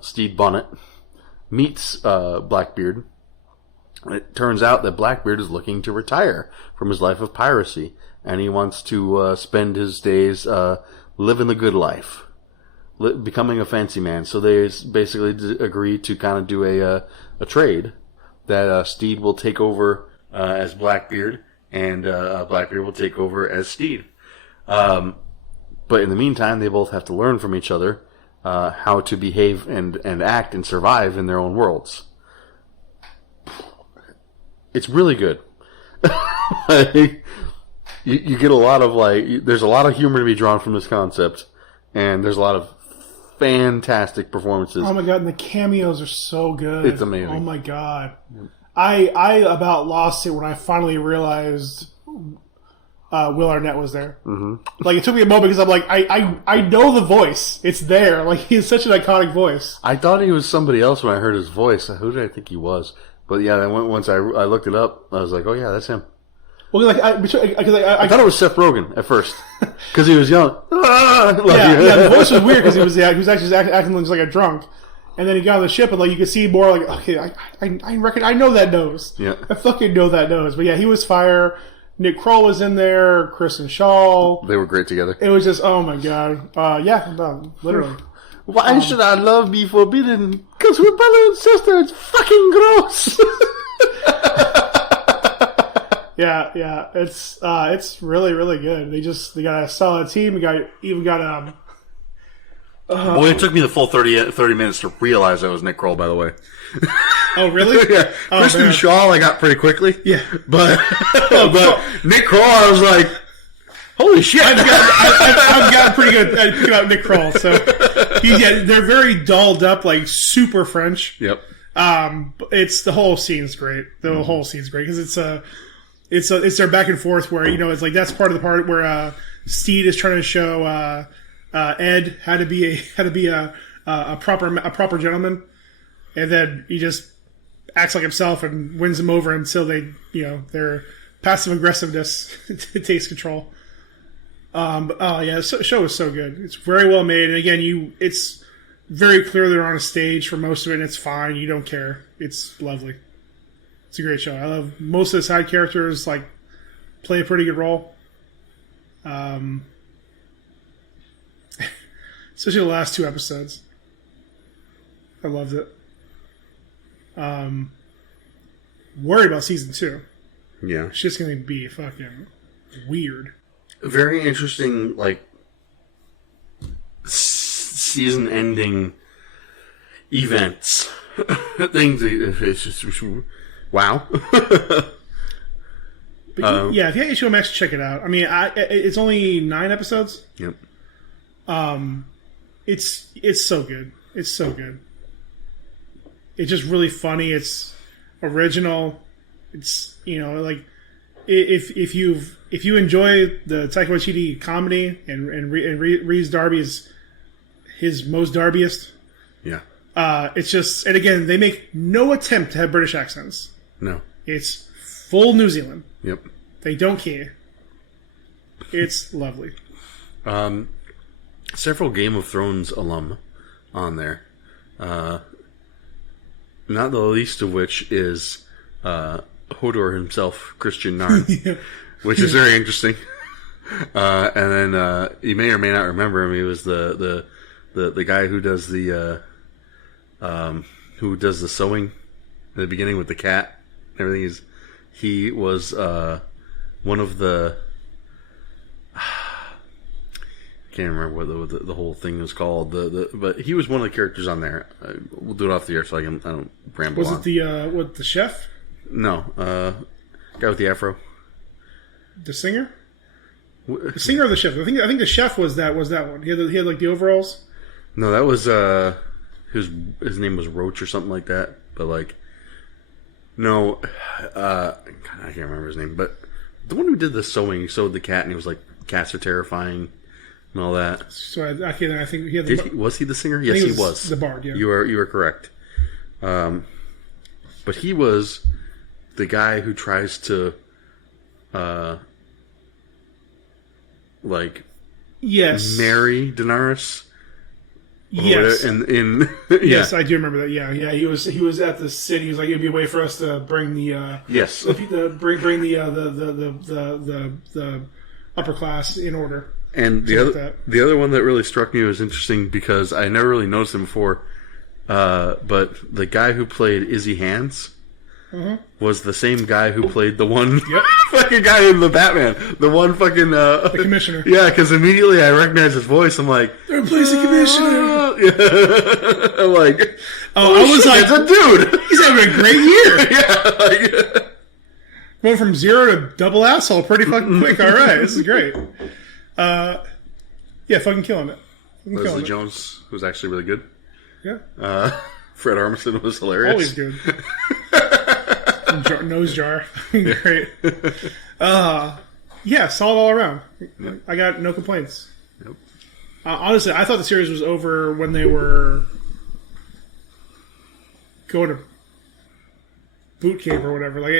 Stede Bonnet, meets Blackbeard. It turns out that Blackbeard is looking to retire from his life of piracy, and he wants to spend his days living the good life, becoming a fancy man. So they basically agree to kind of do a trade that Stede will take over as Blackbeard, and Blackbeard will take over as Stede. But in the meantime, they both have to learn from each other how to behave and act and survive in their own worlds. It's really good. you get a lot of there's a lot of humor to be drawn from this concept, and there's a lot of fantastic performances. Oh my god, and the cameos are so good. It's amazing. Oh my god. I about lost it when I finally realized Will Arnett was there. Mm-hmm. Like, it took me a moment because I'm like, I know the voice. It's there. Like, he's such an iconic voice. I thought he was somebody else when I heard his voice. Who did I think he was? But yeah, once I looked it up, I was like, oh yeah, that's him. Well, like, I thought it was Seth Rogen at first because he was yelling. Yeah, the voice was weird because he was actually acting like a drunk, and then he got on the ship and like you could see more like, okay, I reckon I know that nose. Yeah, I fucking know that nose. But yeah, he was fire. Nick Kroll was in there. Kristen Shaw. They were great together. It was just, oh my god. Literally. Why should our love be forbidden? Because we're brother and sister. It's fucking gross. Yeah. It's really, really good. They got a solid team. We got Well, it took me the full 30 minutes to realize that was Nick Kroll, by the way. Oh, really? Yeah. Oh, Kristen man. Shaw, I got pretty quickly. Yeah. But Nick Kroll, I was like, holy shit. I've got pretty good at picking out Nick Kroll. So, they're very dolled up, like super French. Yep. It's the whole scene's great. The whole scene's great because it's their back and forth where it's like that's part of the part where Steed is trying to show Ed how to be a proper gentleman, and then he just acts like himself and wins him over until their passive aggressiveness takes control. The show is so good. It's very well made, and again, it's very clear they're on a stage for most of it, and it's fine. You don't care. It's lovely. It's a great show. I love most of the side characters. Like, play a pretty good role. Especially the last 2 episodes. I loved it. Worried about season 2. Yeah. It's just going to be fucking weird. Very interesting, season-ending events. Things. It's just wow. But if you have HBO Max, check it out. I mean, it's only 9 episodes. Yep. It's so good. It's so good. It's just really funny. It's original. It's if you enjoy the Taika Waititi comedy and Rhys Darby is his most Darbyist. Yeah. It's just, and again, they make no attempt to have British accents. No. It's full New Zealand. Yep. They don't care. It's lovely. Several Game of Thrones alum on there. Not the least of which is Hodor himself, Christian Narn, Yeah. which is very interesting. And then you may or may not remember him. He was the guy who does the sewing at the beginning with the cat. Everything he was one of the. Can't remember what the whole thing was called. But he was one of the characters on there. We'll do it off the air so I don't ramble. Was on. it the chef? No, guy with the afro. The singer? The singer or the chef? I think the chef was that one. He had like the overalls. No, that was his name was Roach or something like that. But no, I can't remember his name. But the one who did the sewing, he sewed the cat, and he was like, "Cats are terrifying." And all that. So I think he had was he the singer? Yes, he was. The bard, yeah. You were correct. But he was the guy who tries to, yes, marry Daenerys. Yes, yeah. Yes, I do remember that. Yeah. He was at the city. He was like, it'd be a way for us to bring the yes, bring the upper class in order. And the other one that really struck me was interesting because I never really noticed him before. But the guy who played Izzy Hands was the same guy who played the one fucking guy in the Batman. The one fucking the commissioner. Yeah, because immediately I recognized his voice. I'm like, they're replacing commissioner. Yeah. I'm like, I was shit, like, it's a dude. He's having a great year. Yeah. Going from 0 to double asshole pretty fucking quick. All right, this is great. Yeah, fucking killing it. Fucking Leslie killing it. Jones was actually really good. Yeah, Fred Armisen was hilarious. always good. Nose jar. Great. Yeah, solid all around. Yep. I got no complaints. Yep. Honestly, I thought the series was over when they were going to boot camp or whatever. Like,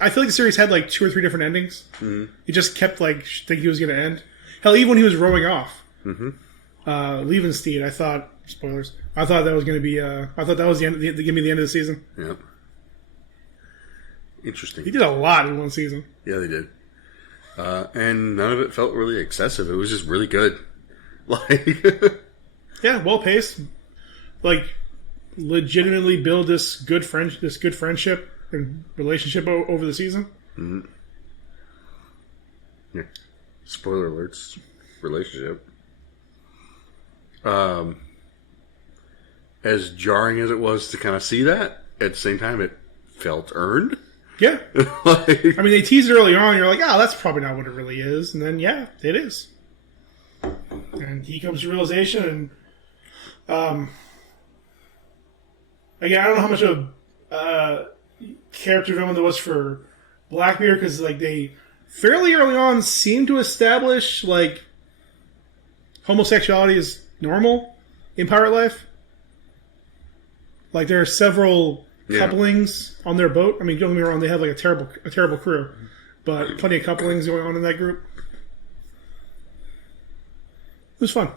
I feel like the series had like 2 or 3 different endings. Mm-hmm. It just kept like thinking he was going to end. Hell, even when he was rowing off, leaving Steed, I thought spoilers. I thought that was going to be. I thought that was the end. Give me the end of the season. Yep. Interesting. He did a lot in one season. Yeah, they did. And none of it felt really excessive. It was just really good. Like, Yeah, well paced. Like, legitimately build this good friendship and relationship over the season. yeah. Spoiler alerts. Relationship. As jarring as it was to kind of see that, at the same time, it felt earned. Yeah. Like, I mean, they teased it early on. You're like, oh, that's probably not what it really is. And then, yeah, it is. And he comes to realization. And again, I don't know how much of character development there was for Blackbeard, because like they fairly early on seemed to establish like homosexuality is normal in pirate life. Like there are several couplings on their boat. I mean, don't get me wrong, they have like a terrible crew, but plenty of couplings going on in that group. It was fun.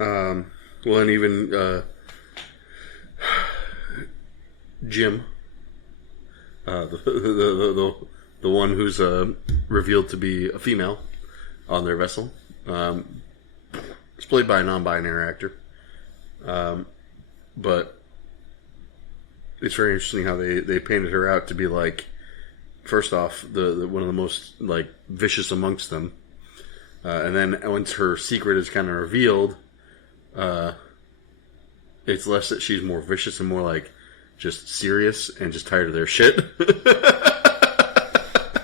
well, and even Jim, the one who's revealed to be a female on their vessel, it's played by a non-binary actor, but it's very interesting how they painted her out to be like, first off, the one of the most like vicious amongst them, and then once her secret is kind of revealed, it's less that she's more vicious and more like just serious and just tired of their shit. Because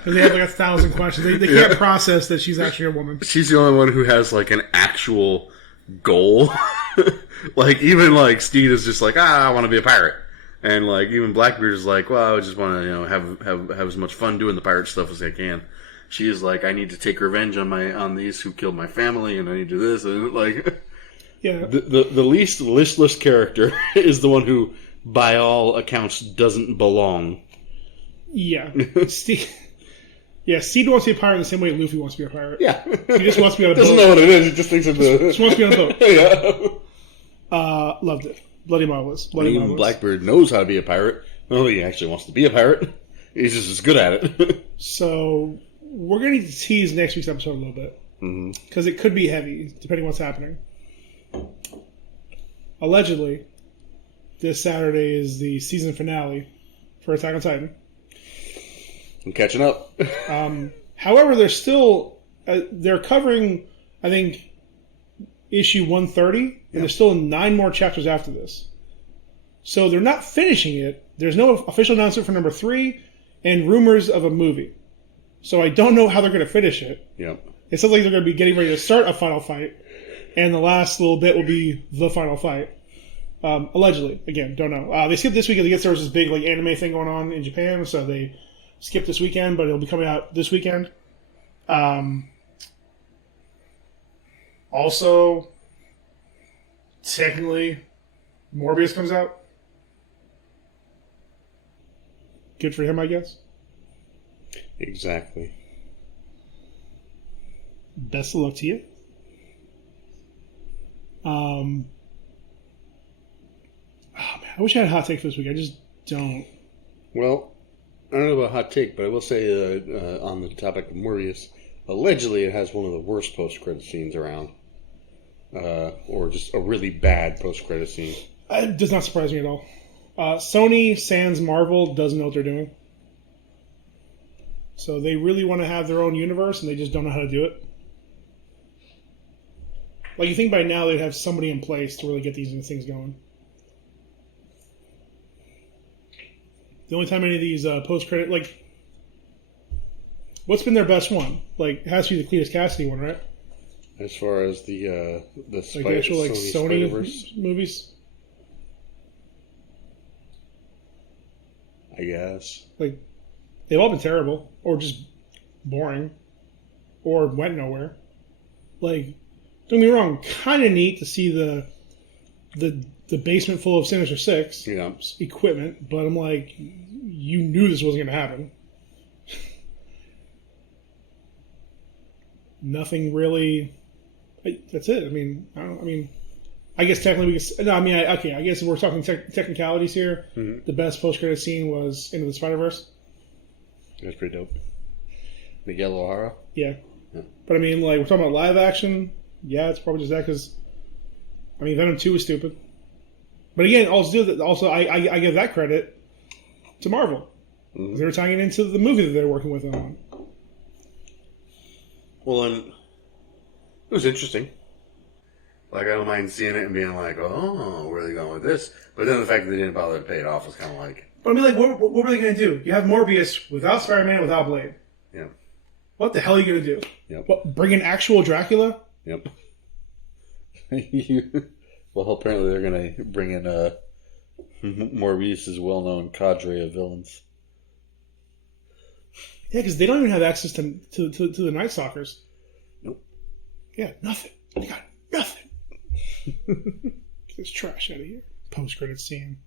they have like 1,000 questions. They can't process that she's actually a woman. She's the only one who has like an actual goal. Like even like Steed is just like, I want to be a pirate. And like even Blackbeard is like, well, I just want to have as much fun doing the pirate stuff as I can. She is like, I need to take revenge on these who killed my family, and I need to do this, and like, Yeah. the least listless character is the one who, by all accounts, doesn't belong. Yeah. Steed wants to be a pirate in the same way Luffy wants to be a pirate. Yeah, He just wants to be on a boat. doesn't know what it is. He just thinks of the. Just wants to be on a boat. Yeah. Loved it. Bloody marvelous. Even Blackbeard knows how to be a pirate. Well, he actually wants to be a pirate. He's just as good at it. So we're going to need to tease next week's episode a little bit. Because it could be heavy, depending on what's happening. Allegedly, this Saturday is the season finale for Attack on Titan. I'm catching up. However, they're still... they're covering, I think, issue 130, and there's still 9 more chapters after this. So they're not finishing it. There's no official announcement for number 3, and rumors of a movie. So I don't know how they're going to finish it. Yep. It sounds like they're going to be getting ready to start a final fight, and the last little bit will be the final fight. Allegedly. Again, don't know. They skipped this weekend. I guess there was this big like anime thing going on in Japan, so they skipped this weekend, but it'll be coming out this weekend. Also, technically, Morbius comes out. Good for him, I guess. Exactly. Best of luck to you. Oh man, I wish I had a hot take for this week. I just don't. Well, I don't know about hot take, but I will say on the topic of Morbius, allegedly it has one of the worst post-credit scenes around. Or just a really bad post-credit scene. It does not surprise me at all. Sony, sans Marvel, doesn't know what they're doing. So they really want to have their own universe, and they just don't know how to do it. Like, you think by now they'd have somebody in place to really get these things going. The only time any of these post-credit... Like, What's been their best one? Like, it has to be the Cletus Cassidy one, right? As far as the Like the actual like Sony Spider-Verse, movies. I guess. Like, they've all been terrible, or just boring, or went nowhere. Like, don't get me wrong, kind of neat to see the basement full of Sinister Six Yeah. equipment, but I'm like, you knew this wasn't going to happen. Nothing really. That's it. I mean, I guess technically we can. No, I mean, okay. I guess if we're talking technicalities here, the best post-credit scene was Into the Spider-Verse. That's pretty dope. Miguel O'Hara. Yeah. Yeah. But I mean, like, we're talking about live action. Yeah, it's probably just that because, I mean, Venom 2 was stupid. But again, also I give that credit to Marvel. They were tying it into the movie that they're working with on. Well, and it was interesting. Like, I don't mind seeing it and being like, oh, where are they going with this? But then the fact that they didn't bother to pay it off was kind of like... But I mean, like, what were they going to do? You have Morbius without Spider-Man, without Blade. Yeah. What the hell are you going to do? Yep. What, bring in actual Dracula? Yep. Well, apparently they're going to bring in Morbius' well-known cadre of villains. Yeah, because they don't even have access to the Night Stalkers. Nope. Yeah, nothing. They got nothing. Get this trash out of here. Post-credit scene.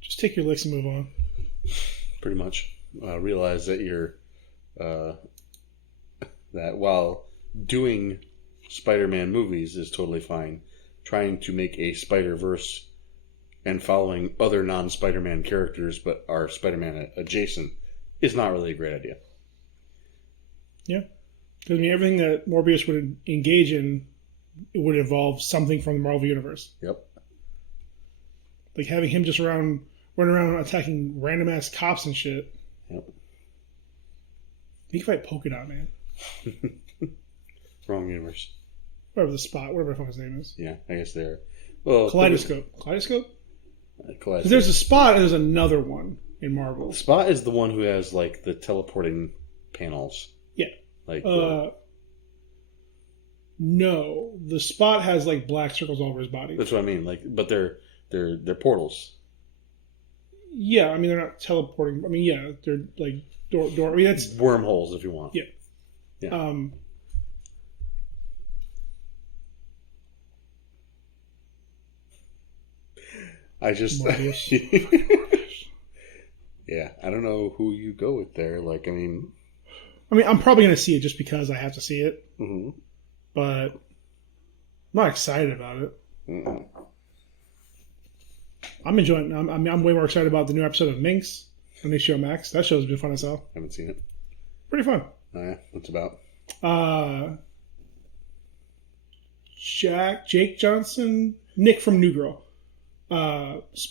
Just take your licks and move on. Pretty much. Realize that you're... that while doing Spider-Man movies is totally fine, trying to make a Spider-Verse and following other non-Spider-Man characters but are Spider-Man adjacent is not really a great idea. Yeah. Because, I mean, everything that Morbius would engage in, it would involve something from the Marvel Universe. Yep. Like having him just running around attacking random-ass cops and shit. Yep. He can fight Polka Dot Man. Wrong universe. Whatever the fuck his name is. Yeah, I guess they're... Well, Kaleidoscope. Kaleidoscope? Kaleidoscope. Because there's a Spot and there's another one in Marvel. Spot is the one who has, like, the teleporting panels. Yeah. Like, no. The Spot has, like, black circles all over his body. that's what I mean. Like, but they're portals. Yeah, I mean, they're not teleporting. I mean, yeah, they're, like, door. I mean, that's... Wormholes, if you want. Yeah. Yeah. I just... Yeah, I don't know who you go with there. Like, I mean, I'm probably going to see it just because I have to see it. mm-hmm. But I'm not excited about it. Mm-hmm. I'm enjoying. I'm way more excited about the new episode of Minx on HBO Max. That show's been fun as hell. Haven't seen it. Pretty fun. Oh, yeah, what's it about? Jake Johnson, Nick from New Girl,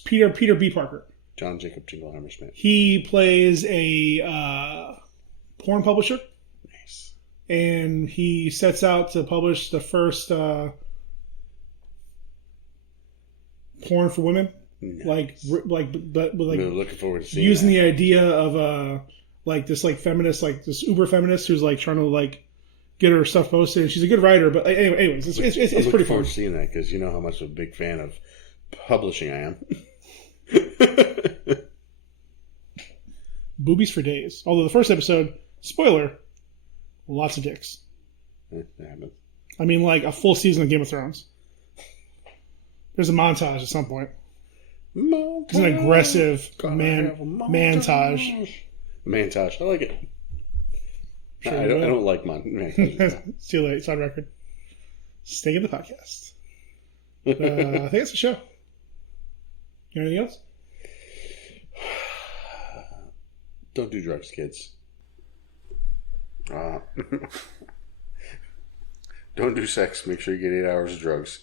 Peter B. Parker. John Jacob Jingleheimer Schmidt. He plays a porn publisher, Nice. and he sets out to publish the first porn for women. Nice. But I'm looking forward to seeing using that. the idea of like this like feminist, like this uber feminist who's like trying to like get her stuff posted, and she's a good writer. But anyways, it's I'm pretty looking forward fun. to seeing that because you know how much of a big fan of publishing I am. Boobies for days. Although the first episode, spoiler, lots of dicks. That happens. I mean, like a full season of Game of Thrones. There's a montage at some point. It's an aggressive mantage. Mantage. I like it. Sure I you will. don't like montage. See you later. It's on record. Stay in the podcast. I think that's the show. Anything else? Don't do drugs, kids. Don't do sex. Make sure you get 8 hours of drugs.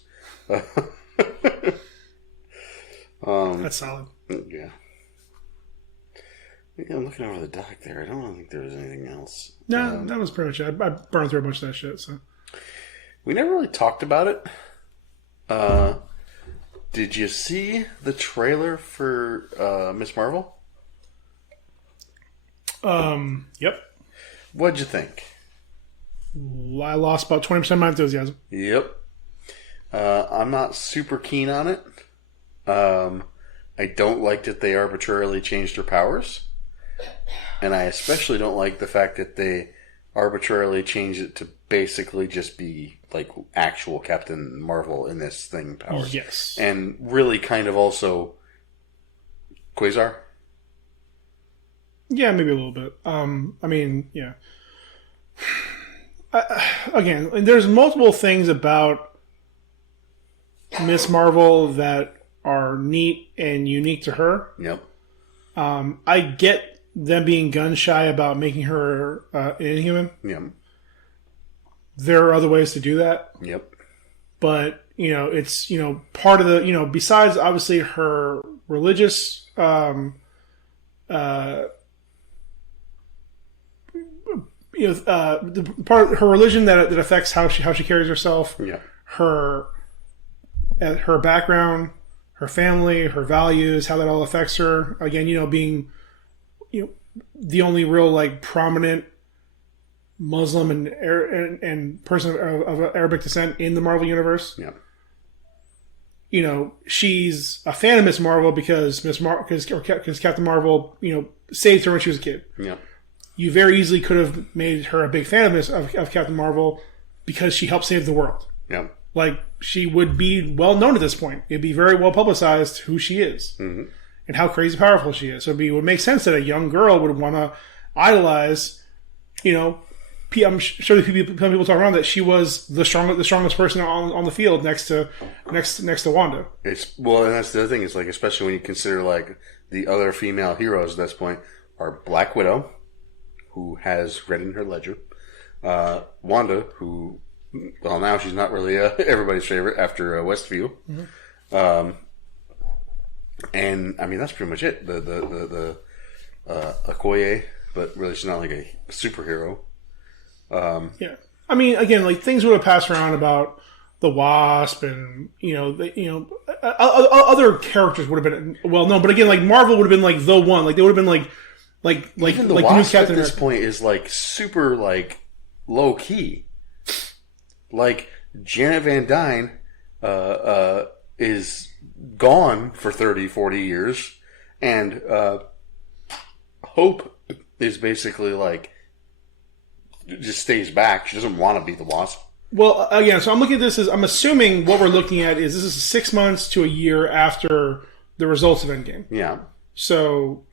That's solid. Yeah. Yeah, I'm looking over the dock there. I don't think there was anything else. No, that was pretty much it. I burned through a bunch of that shit. So We never really talked about it. Did you see the trailer for Miss Marvel? Yep. What'd you think? I lost about 20% of my enthusiasm. Yep. I'm not super keen on it. I don't like that they arbitrarily changed her powers. And I especially don't like the fact that they arbitrarily changed it to basically just be like actual Captain Marvel in this thing powers. Yes. And really kind of also Quasar. Yeah, maybe a little bit. I mean, yeah. Again, there's multiple things about Miss Marvel that are neat and unique to her. Yep. I get them being gun shy about making her an Inhuman. Yep. There are other ways to do that. Yep. But, it's, part of the, besides obviously her religious, the part of her religion that affects how she carries herself, Yeah. her background, her family, her values, how that all affects her. Again, being, the only real like prominent Muslim and person of Arabic descent in the Marvel universe. Yeah. She's a fan of Miss Marvel because Captain Marvel, saved her when she was a kid. Yeah. You very easily could have made her a big fan of Captain Marvel because she helped save the world. Yeah. Like, she would be well known at this point. It'd be very well publicized who she is and how crazy powerful she is. So it would make sense that a young girl would want to idolize, I'm sure people talk around that she was the strongest person on the field next to Wanda. And that's the other thing. Is like, especially when you consider like the other female heroes at this point are Black Widow, who has red in her ledger, Wanda, who, well, now she's not really everybody's favorite after Westview, and I mean that's pretty much it. The Okoye, but really she's not like a superhero. Yeah, I mean, again, like things would have passed around about the Wasp, and other characters would have been well known. But again, like Marvel would have been like the one. Like they would have been like Even the like Wasp new at Captain this America. point is like super like low key. Like Janet Van Dyne is gone for 30, 40 years, and Hope is basically like just stays back. She doesn't want to be the Wasp. Well, again, so I'm looking at this as I'm assuming what we're looking at is this is 6 months to a year after the results of Endgame. Yeah, So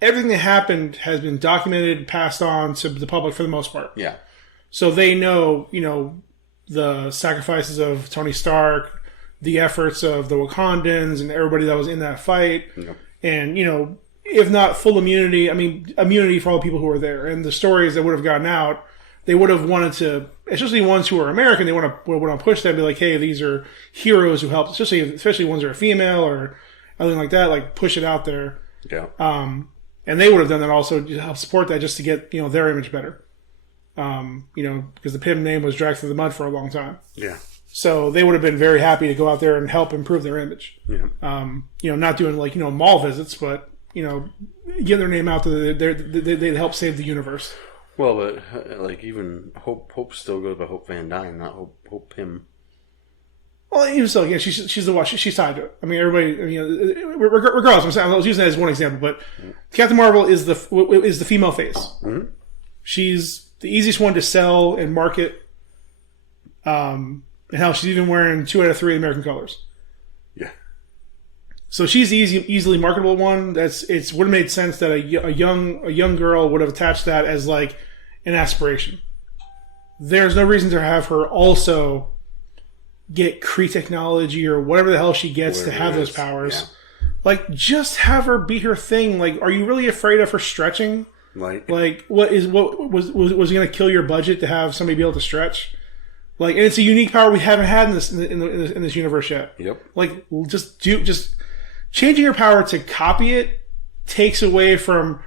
everything that happened has been documented, passed on to the public for the most part. yeah, So they know, the sacrifices of Tony Stark, the efforts of the Wakandans and everybody that was in that fight. Yep. And, if not full immunity, I mean, immunity for all the people who were there. And the stories that would have gotten out, they would have wanted to, especially ones who are American, they would want to push them, be like, hey, these are heroes who helped, especially ones that are female or anything like that, like push it out there. yeah. And they would have done that also to help support that just to get, their image better. Because the Pym name was dragged through the mud for a long time. Yeah. So they would have been very happy to go out there and help improve their image. Yeah. Not doing like, mall visits, but, getting their name out there, they help save the universe. Well, but like even Hope still goes by Hope Van Dyne, not Hope Pym. Well, even so, yeah, she's the one. She's tied to it. I mean, everybody. Regardless, I was using that as one example, but Captain Marvel is the female face. Mm-hmm. She's the easiest one to sell and market. And hell, she's even wearing 2 out of 3 American colors. Yeah. So she's the easily marketable one. Would have made sense that a young girl would have attached that as like an aspiration. There's no reason to have her also get Kree technology or whatever the hell she gets to have those powers. Yeah. Like, just have her be her thing. Like, are you really afraid of her stretching? Like what was going to kill your budget to have somebody be able to stretch? Like, and it's a unique power we haven't had in this universe yet. Yep. Like, just changing her power to copy it takes away from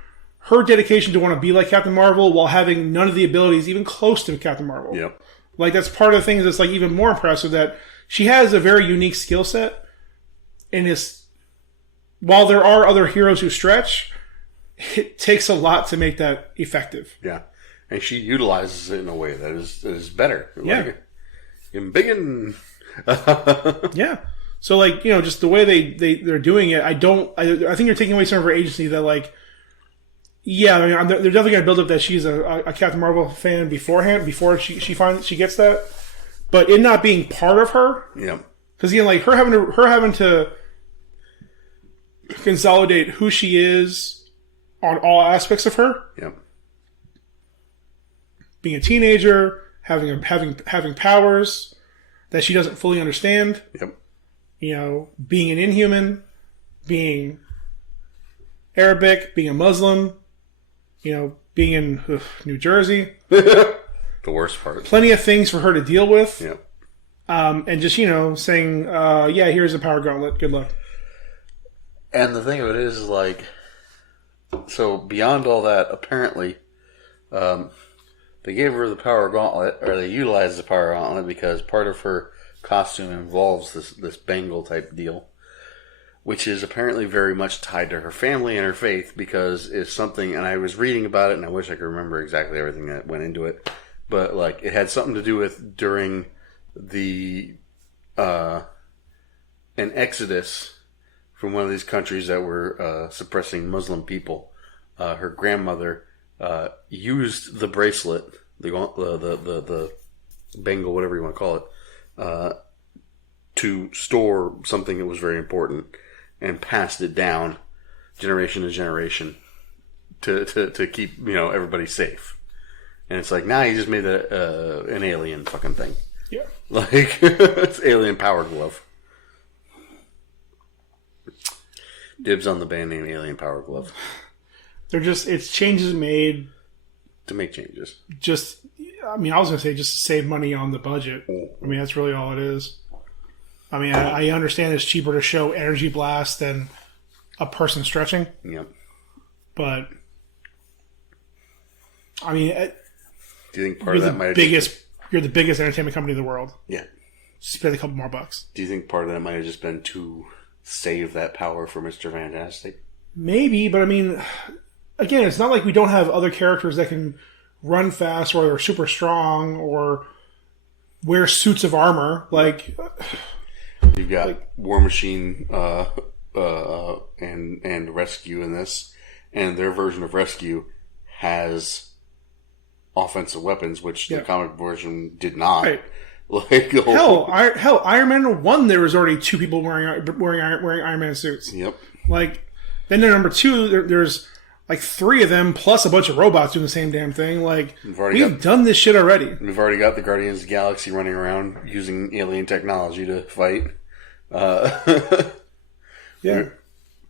her dedication to want to be like Captain Marvel while having none of the abilities even close to Captain Marvel. Yep. Like, that's part of the things that's like even more impressive, that she has a very unique skill set, and while there are other heroes who stretch, it takes a lot to make that effective. Yeah. and she utilizes it in a way that is better. Yeah. Like, in biggin. Yeah. So like, just the way they're doing it, I think you're taking away some of her agency that like, yeah, I mean, they're definitely going to build up that she's a Captain Marvel fan beforehand, before she gets that. But it not being part of her, Yeah. because like her having to consolidate who she is on all aspects of her, Yep. being a teenager, having powers that she doesn't fully understand, Yep. being an Inhuman, being Arabic, being a Muslim, being in New Jersey. The worst part. Plenty of things for her to deal with. Yep. And just, saying, yeah, here's a power gauntlet. Good luck. And the thing of it is, like, so beyond all that, apparently, they gave her the power gauntlet, or they utilized the power gauntlet because part of her costume involves this bangle type deal, which is apparently very much tied to her family and her faith, because it's something, and I was reading about it, and I wish I could remember exactly everything that went into it, but like it had something to do with during the an exodus from one of these countries that were suppressing Muslim people. Her grandmother used the bracelet, the bangle, whatever you want to call it, to store something that was very important, and passed it down generation to generation to keep everybody safe. And it's like, now you just made an alien fucking thing. Yeah. Like, it's alien power glove. Dibs on the band name Alien Power Glove. It's changes made. To make changes. I was going to say just to save money on the budget. I mean, that's really all it is. I mean, I understand it's cheaper to show energy blast than a person stretching. Yep. But, I mean, do you think part of that might have you're the biggest entertainment company in the world. Yeah. Spend a couple more bucks. Do you think part of that might have just been to save that power for Mr. Fantastic? Maybe, but I mean, again, it's not like we don't have other characters that can run fast or are super strong or wear suits of armor. Like, you've got War Machine and Rescue in this, and their version of Rescue has offensive weapons, which the comic version did not. Right. Like hell, Iron Man 1, there was already two people wearing Iron Man suits. Yep. Like, then number 2, there's like 3 of them plus a bunch of robots doing the same damn thing. Like, we've done this shit already. We've already got the Guardians of the Galaxy running around using alien technology to fight. Yeah.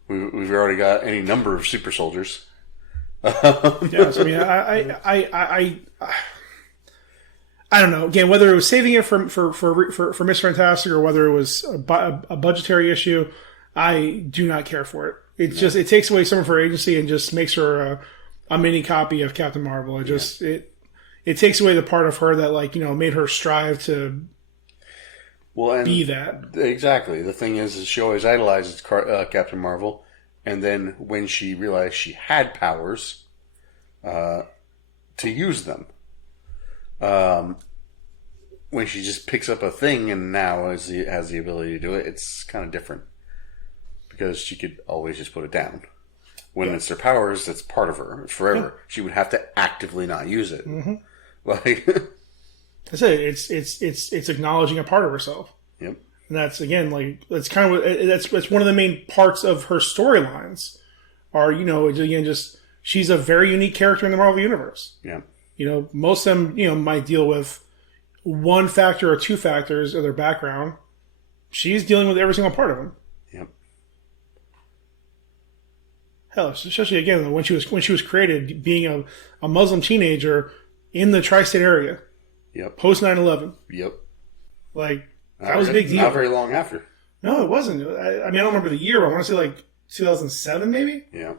We've already got any number of super soldiers. Yeah, so, I mean, I don't know. Again, whether it was saving it for Mr. Fantastic or whether it was a budgetary issue, I do not care for it. It's just, it takes away some of her agency and just makes her a mini copy of Captain Marvel. It takes away the part of her that made her strive to be that. Exactly. The thing is she always idolizes Captain Marvel, and then when she realized she had powers, to use them. When she just picks up a thing and now has the ability to do it, it's kind of different. Because she could always just put it down. When it's her powers, that's part of her. It's forever. Yeah. She would have to actively not use it. Mm-hmm. Like, I said, it's acknowledging a part of herself. Yep. And that's, again, that's kind of that's one of the main parts of her storylines. Are, again, just she's a very unique character in the Marvel Universe. Yeah. Most of them, might deal with one factor or two factors of their background. She's dealing with every single part of them. Yep. Hell, especially again when she was created, being a Muslim teenager in the tri-state area. Yep. Post 9/11. Yep. Like, that was a big deal. Not very long after. No, it wasn't. I don't remember the year, but I want to say 2007 maybe. Yeah.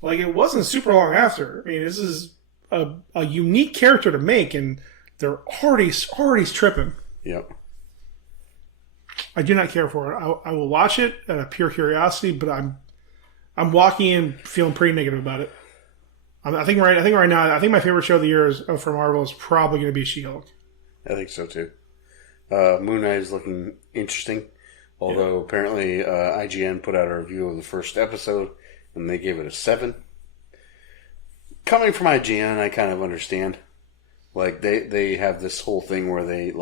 Like, it wasn't super long after. I mean, this is a unique character to make, and they're already tripping. Yep. I do not care for it. I will watch it out of pure curiosity, but I'm walking in feeling pretty negative about it. I think right now, I think my favorite show of the year for Marvel is probably going to be She-Hulk. I think so too. Moon Knight is looking interesting, although apparently IGN put out a review of the first episode and they gave it a 7. Coming from IGN, I kind of understand. Like they have this whole thing where they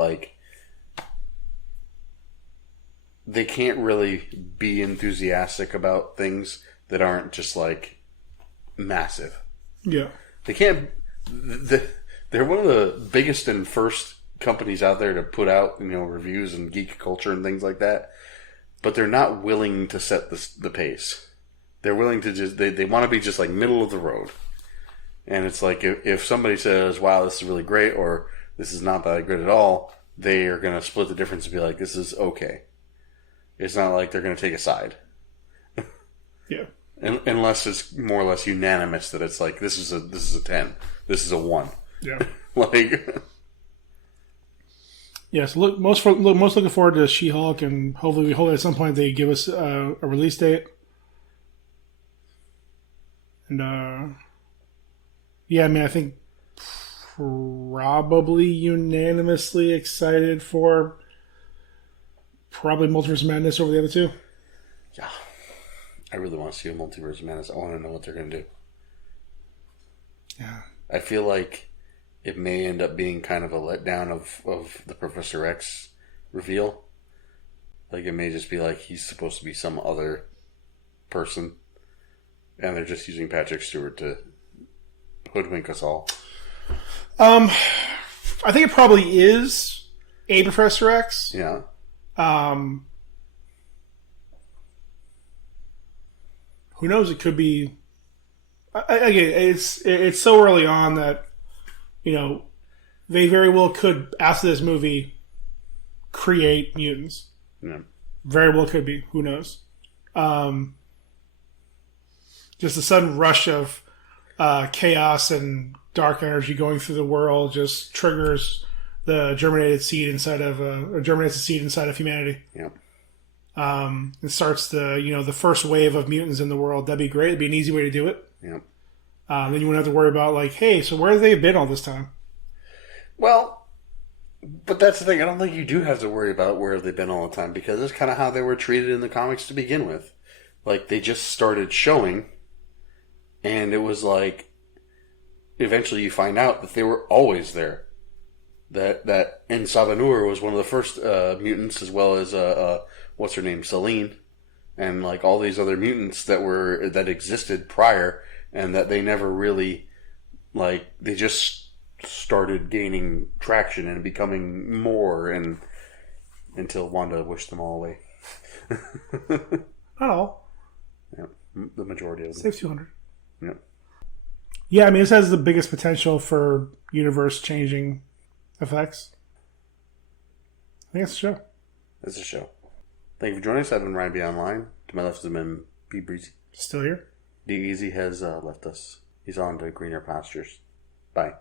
can't really be enthusiastic about things that aren't just like massive. Yeah. They can't. They're one of the biggest and first companies out there to put out reviews and geek culture and things like that, but they're not willing to set the pace. They're willing to just they want to be just like middle of the road. And it's like if somebody says, "Wow, this is really great," or "This is not that good at all," they are going to split the difference and be like, "This is okay." It's not like they're going to take a side. Yeah. Unless it's more or less unanimous that it's like this is a 10, this is a 1. Yeah. Like. Yes. Most looking forward to She-Hulk, and hopefully at some point they give us a release date. And yeah, I mean, I think probably unanimously excited for probably Multiverse of Madness over the other two. Yeah. I really want to see a Multiverse of Madness. I want to know what they're going to do. Yeah. I feel like it may end up being kind of a letdown of the Professor X reveal. Like, it may just be like he's supposed to be some other person, and they're just using Patrick Stewart to hoodwink us all. I think it probably is a Professor X. Yeah. Who knows? It could be. Again, it's so early on that they very well could, after this movie, create mutants. Yeah. Very well could be. Who knows? Just a sudden rush of chaos and dark energy going through the world just triggers the germinated seed inside of humanity. Yeah. It starts the first wave of mutants in the world. That'd be great. It'd be an easy way to do it. Yeah. Then you wouldn't have to worry about like, hey, so where have they been all this time? Well, but that's the thing. I don't think you do have to worry about where they've been all the time, because that's kind of how they were treated in the comics to begin with. Like, they just started showing, and it was like, eventually you find out that they were always there. That N'Sabanur was one of the first mutants, as well as what's her name, Selene, and like all these other mutants that existed prior, and that they never really, like, they just started gaining traction and becoming more, and until Wanda wished them all away. Not all. Yeah, the majority of them. Save 200. Yeah. Yeah, I mean, this has the biggest potential for universe-changing effects. I think it's a show. It's a show. Thank you for joining us. I've been Ryan B. Online. To my left has been B. Breezy. Still here? D. Easy has left us. He's on to greener pastures. Bye.